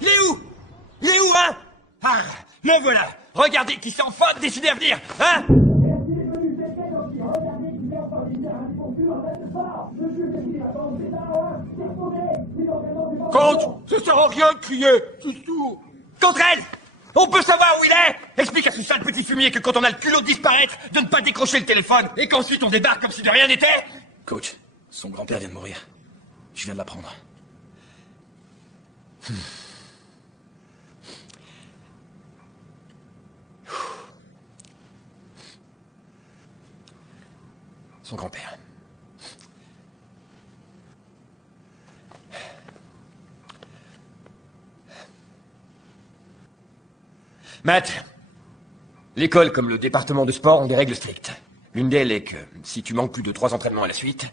Il est où? Il est où, hein? Ah, le voilà. Regardez qui s'est enfin décidé à venir, hein? Coach, ça sert à rien de crier, c'est sourd. Contre elle! On peut savoir où il est! Explique à ce sale petit fumier que quand on a le culot de disparaître, de ne pas décrocher le téléphone, et qu'ensuite on débarque comme si de rien n'était! Coach, son grand-père vient de mourir. Je viens de l'apprendre. Son grand-père. Matt, l'école comme le département de sport ont des règles strictes. L'une d'elles est que si tu manques plus de 3 entraînements à la suite,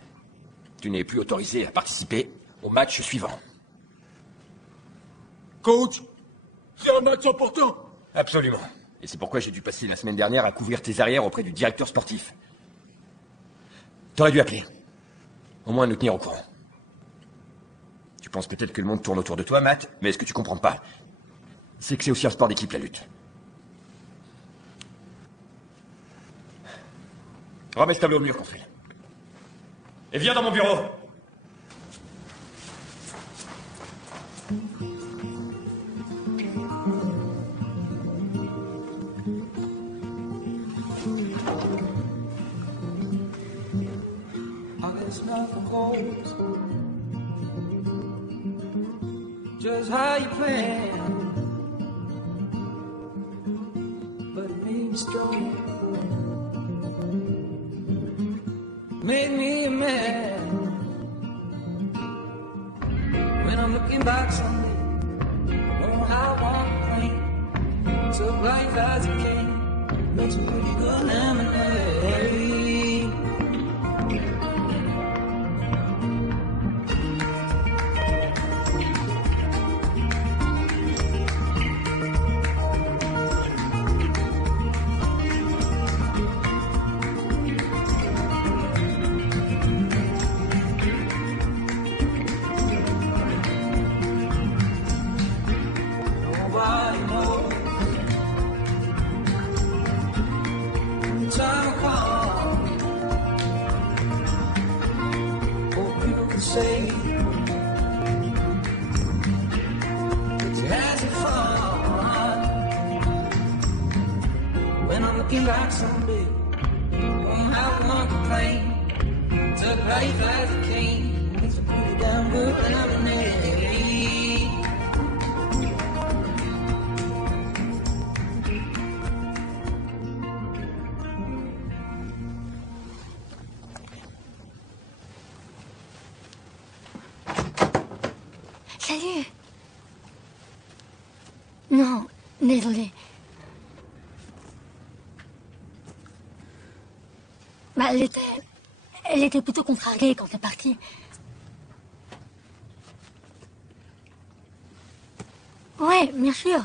tu n'es plus autorisé à participer au match suivant. Coach, c'est un match important. Absolument. Et c'est pourquoi j'ai dû passer la semaine dernière à couvrir tes arrières auprès du directeur sportif. T'aurais dû appeler. Au moins nous tenir au courant. Tu penses peut-être que le monde tourne autour de toi, Matt, mais ce que tu comprends pas, c'est que c'est aussi un sport d'équipe, la lutte. Remets ce tableau au mur, Confrel. Et viens dans mon bureau. Just how you plan, but it made me strong, made me a man. When I'm looking back someday, oh how I want to clean, took life as it came, made some pretty good lemonade. Salut. Non, désolé. Bah, elle était plutôt contrariée quand t'es partie. Ouais, bien sûr.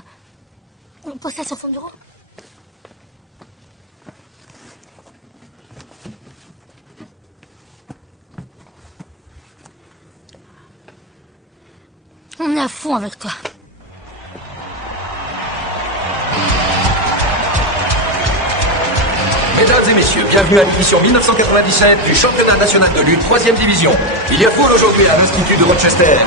On pose ça sur son bureau. On est à fond avec toi. Mesdames et messieurs, bienvenue à l'édition 1997 du championnat national de lutte 3e division. Il y a foule aujourd'hui à l'Institut de Rochester.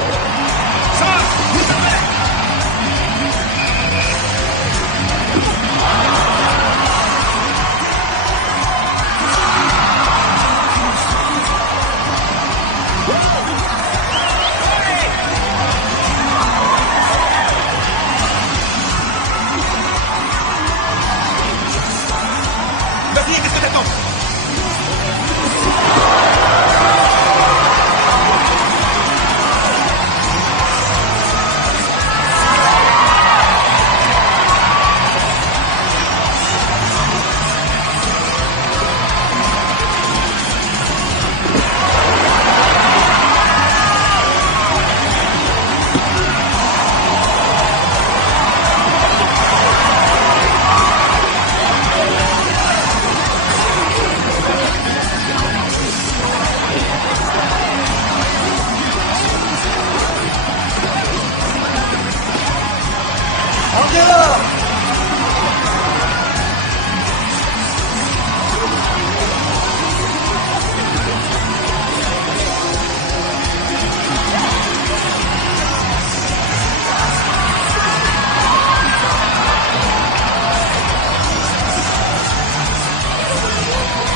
dehors!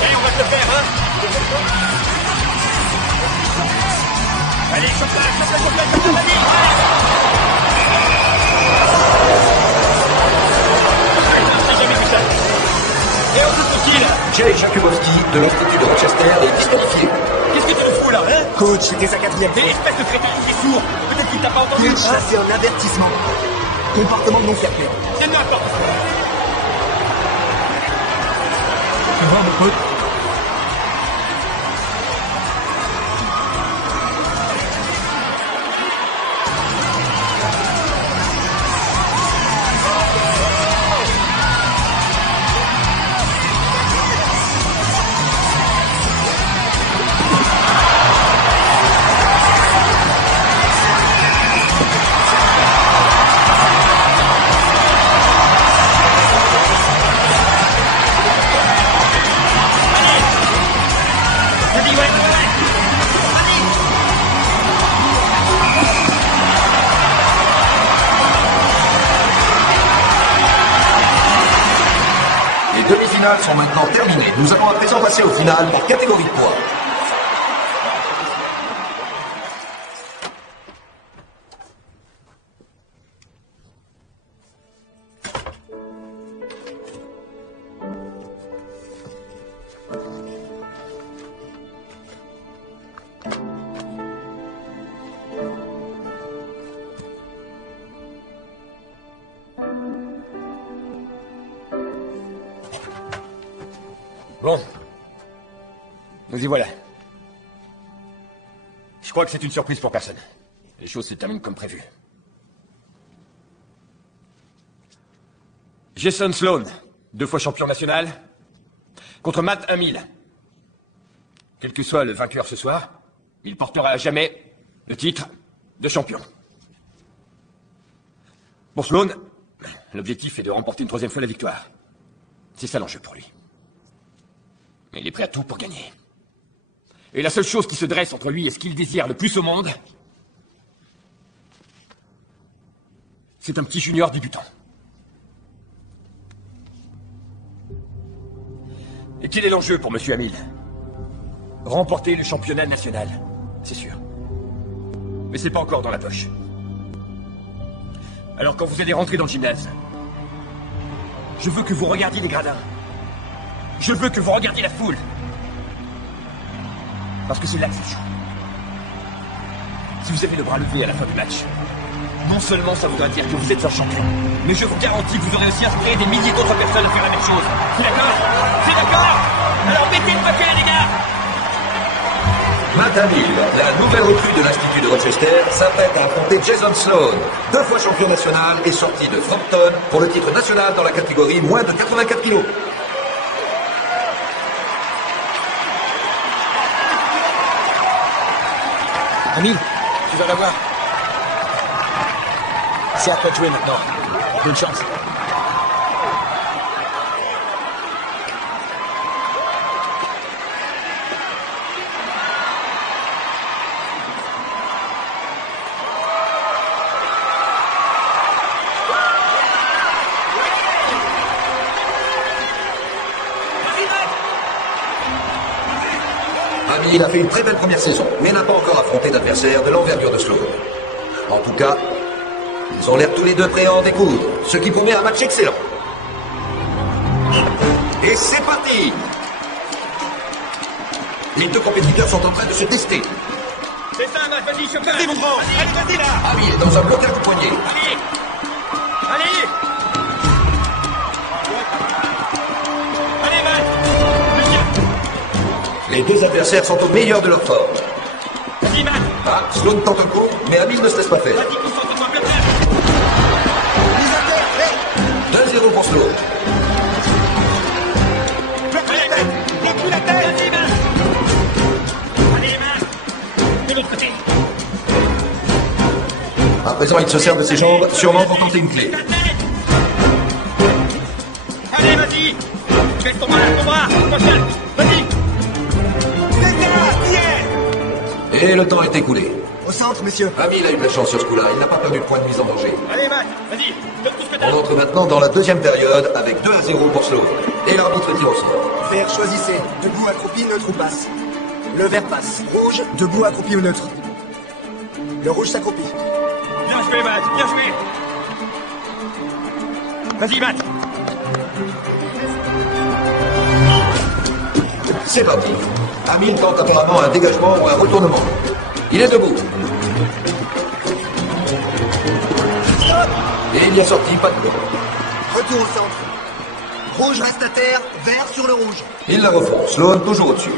Allez, on va se faire, hein? Allez, chope-la, Et on se tranquille. Jay Jakubowski de l'Institut de Rochester est disqualifié. Qu'est-ce que tu nous fous là, hein? Coach, c'était sa quatrième T'es fois. espèce de crétin, t'es sourd. Peut-être qu'il t'a pas entendu, Coach, ça hein? c'est un avertissement. Comportement non fair play. C'est n'importe quoi. Ça va, mon pote? Les demi-finales sont maintenant terminées. Nous allons à présent passer au final par catégorie de poids. Bon. Nous y voilà. Je crois que c'est une surprise pour personne. Les choses se terminent comme prévu. Jason Sloan, 2 fois champion national, contre Matt Hamill. Quel que soit le vainqueur ce soir, il portera à jamais le titre de champion. Pour Sloan, l'objectif est de remporter une 3e fois la victoire. C'est ça l'enjeu pour lui. Mais il est prêt à tout pour gagner. Et la seule chose qui se dresse entre lui et ce qu'il désire le plus au monde, c'est un petit junior débutant. Et quel est l'enjeu pour Monsieur Hamill? Remporter le championnat national, c'est sûr. Mais c'est pas encore dans la poche. Alors quand vous allez rentrer dans le gymnase, je veux que vous regardiez les gradins. Je veux que vous regardiez la foule. Parce que c'est là que ça joue. Si vous avez le bras levé à la fin du match, non seulement ça voudra dire que vous êtes un champion, mais je vous garantis que vous aurez aussi inspiré des milliers d'autres personnes à faire la même chose. C'est d'accord? C'est d'accord? Alors mettez le paquet, les gars! Matt Hamill, la nouvelle recrue de l'Institut de Rochester, s'apprête à affronter Jason Sloan, 2 fois champion national et sorti de Frampton pour le titre national dans la catégorie moins de 84 kilos. Hamill, tu vas la voir. C'est à toi de jouer maintenant. Bonne chance. Il a fait une très belle première saison, mais n'a pas encore affronté d'adversaire de l'envergure de Sloan. En tout cas, ils ont l'air tous les deux prêts à en découdre, ce qui promet un match excellent. Et c'est parti! Les 2 compétiteurs sont en train de se tester. C'est ça, Matt, vas-y, chope-la! Allez, mon grand! Allez, vas-y, là! Hamill dans un blocage du poignet. Allez! Allez! Allez, Matt! Les 2 adversaires sont au meilleur de leur forme. Vas-y, Matt! Ah, Sloan tente un coup, mais Hamill ne se laisse pas faire. Vas-y, concentre-toi, plein. 2-0 pour Sloan. Allez, Matt! Bloque-lui la tête! Vas-y, Matt! Allez, Matt! De l'autre côté! À présent, il se sert de ses jambes, sûrement pour tenter une clé. Allez, vas-y. Baisse ton bras, vas-y. Et le temps est écoulé. Au centre, monsieur. Amil a eu de la chance sur ce coup-là. Il n'a pas perdu de point de mise en danger. Allez, Matt, vas-y. Donne tout ce que t'as. On entre maintenant dans la deuxième période avec 2-0 pour Sloan. Et l'arbitre tire au sort. Vert, choisissez. Debout, accroupi, neutre ou passe. Le vert passe. Rouge, debout, accroupi ou neutre. Le rouge s'accroupit. Bien joué, Matt, bien joué. Vas-y, Matt. C'est parti. Amil tente apparemment un dégagement ou un retournement. Il est debout. Et il y a sorti, pas de coup. Retour au centre. Rouge reste à terre, vert sur le rouge. Il la refond. Sloan toujours au-dessus.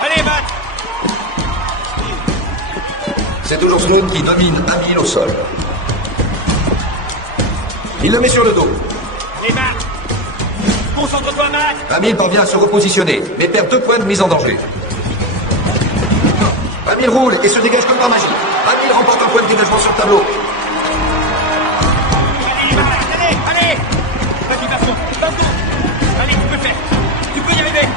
Allez, Matt. C'est toujours Sloan qui domine Amil au sol. Il le met sur le dos. Allez, Matt. Concentre-toi, Matt. Amil parvient à se repositionner, mais perd 2 points de mise en danger. Amil roule et se dégage comme par magie. Amil remporte un point de dégagement sur le tableau. Allez, Matt, allez. Vas-y, garçon. Allez, tu peux le faire. Tu peux y arriver.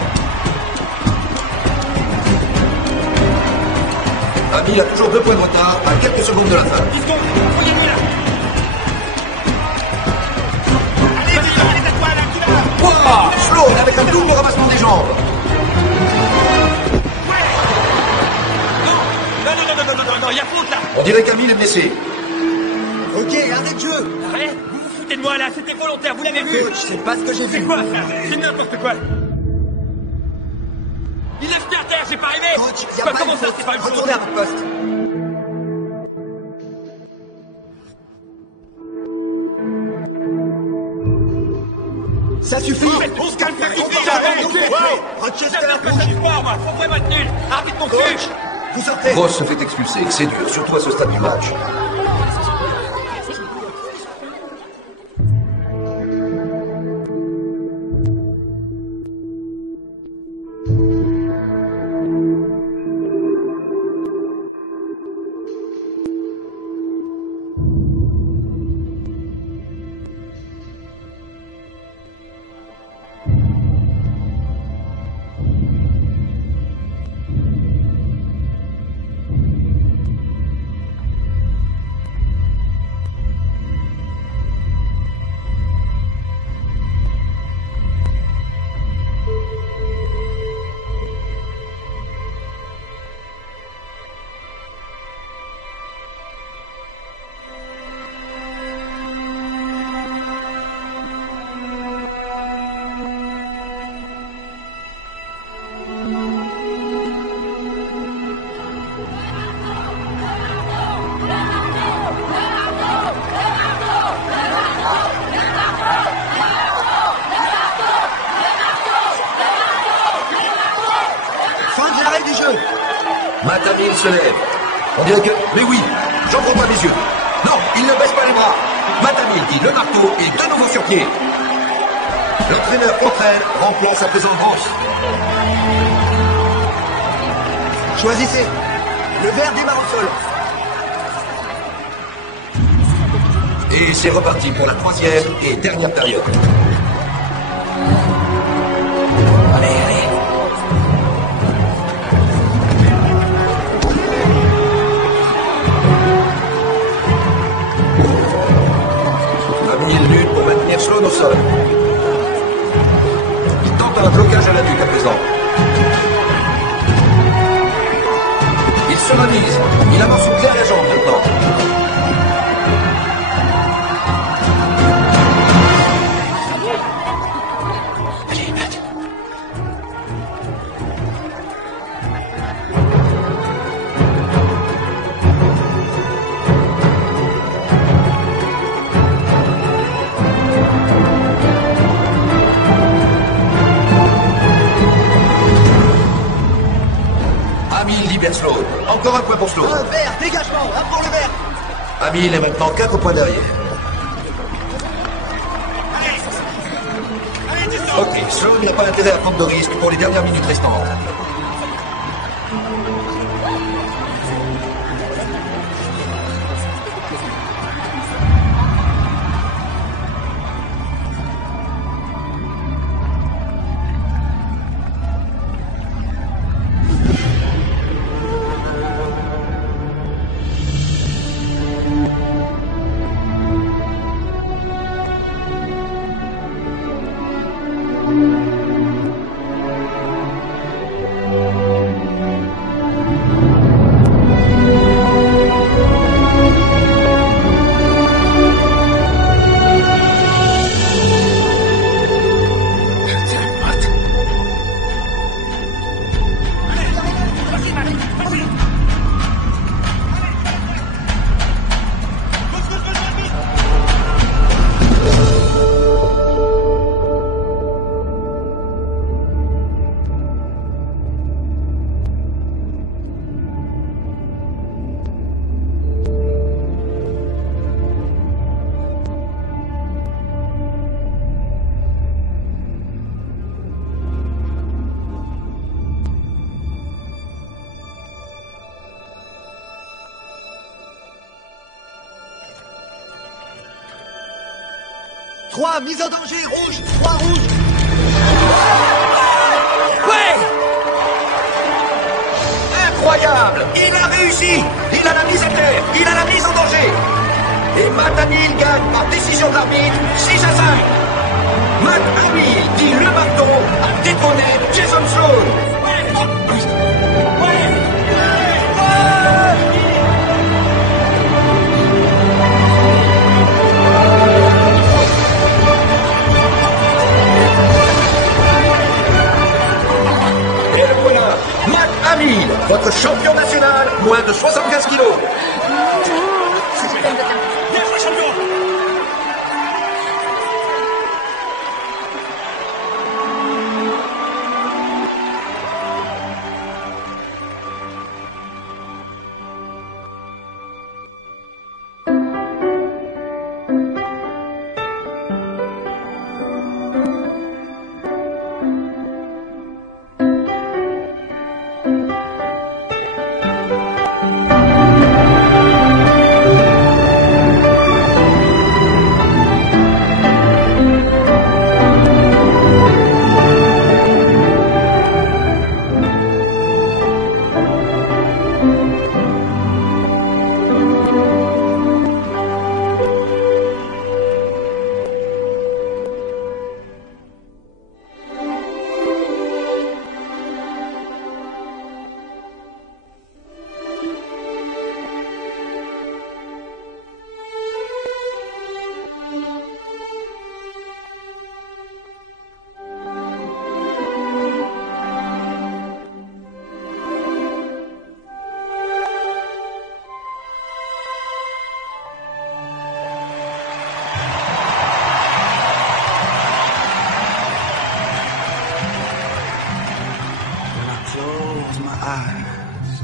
Amil a toujours 2 points de retard à quelques secondes de la fin. 10 secondes. Faut y aller, là. Allez, à toi, là, tu vas. Wow, Sloan avec un double ramassement des jambes. Non, il y a faute là. On dirait qu'Amil est blessé. Ok, arrêtez de jeu. Arrête. Vous vous foutez de moi là, c'était volontaire, vous l'avez vu. Coach, c'est pas ce que j'ai vu. C'est quoi ça? C'est n'importe quoi. Il lève à terre, j'ai pas rêvé. Coach, y a Quoi, pas comment une ça, faute. c'est pas une Retournez à faute? votre poste. Ça suffit. On se calme, ça suffit, Rochester, ça suffit pas, moi. Faut vraiment être nul. Arbitre ton cul. vous sortez. Ross se fait expulser. C'est dur, surtout à ce stade du match. Fin de l'arrêt du jeu. Matt Amil se lève. On dirait que... Mais oui, j'en crois pas mes yeux. Non, il ne baisse pas les bras. Matt Amil qui, le marteau, est de nouveau sur pied. L'entraîneur entraîne, remplace à présent Gross. Choisissez. Le vert démarre au sol. Et c'est reparti pour la 3e et dernière période. Allez, allez. Amil lutte pour maintenir Sloan au sol. Il tente un blocage à la nuque à présent. Il se ravise. Il avance au clair la jambe maintenant. Allez, Matt. Amil libère Sloan. Encore un point pour Sloan. Un vert, dégagement, un pour le vert. Amil est maintenant 4 points derrière. Ok, Sloan n'a pas intérêt à prendre de risques pour les dernières minutes restantes. 3, mise en danger, rouge, 3 rouge. Ouais! Incroyable! Il a réussi! Il a la mise à terre! Il a la mise en danger! Et Matt Hamill gagne par décision d'arbitre 6-5. Matt Hamill, dit le marteau, a détrôné Jason Sloan. Et le voilà, Matt Hamill, votre champion national, moins de 75 kilos.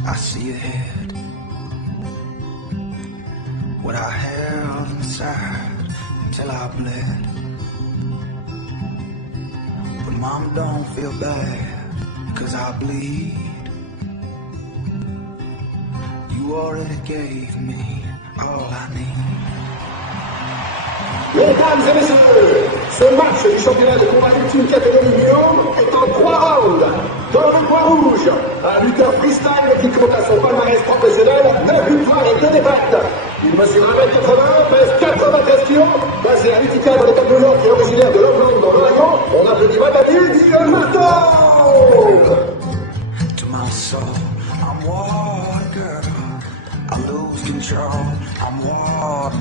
I see ahead what I held inside until I bled. But Mom, don't feel bad, 'cause I bleed. You already gave me all I need. Mesdames et messieurs, ce match du championnat de combat ultime catégorie Guillaume est en 3 rounds. Dans le coin rouge, un lutteur freestyle qui compte à son palmarès professionnel 9 victoires et 2 défaites. Il mesure 1m80, pèse 93 kg, basé à Utica dans l'état de New York et originaire de Loveland dans l'Ohio. On applaudit Matt Hamill, dit le marteau. To my soul, I'm water, girl. I lose control. I'm water,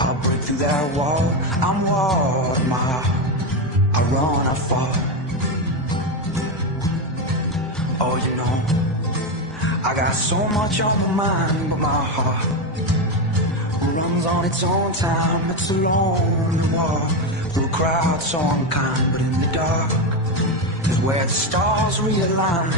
I'll break through that wall. I'm water, I run, I fall. Oh, you know, I got so much on my mind, but my heart runs on its own time. It's a lonely walk through a crowd so unkind, but in the dark is where the stars realign.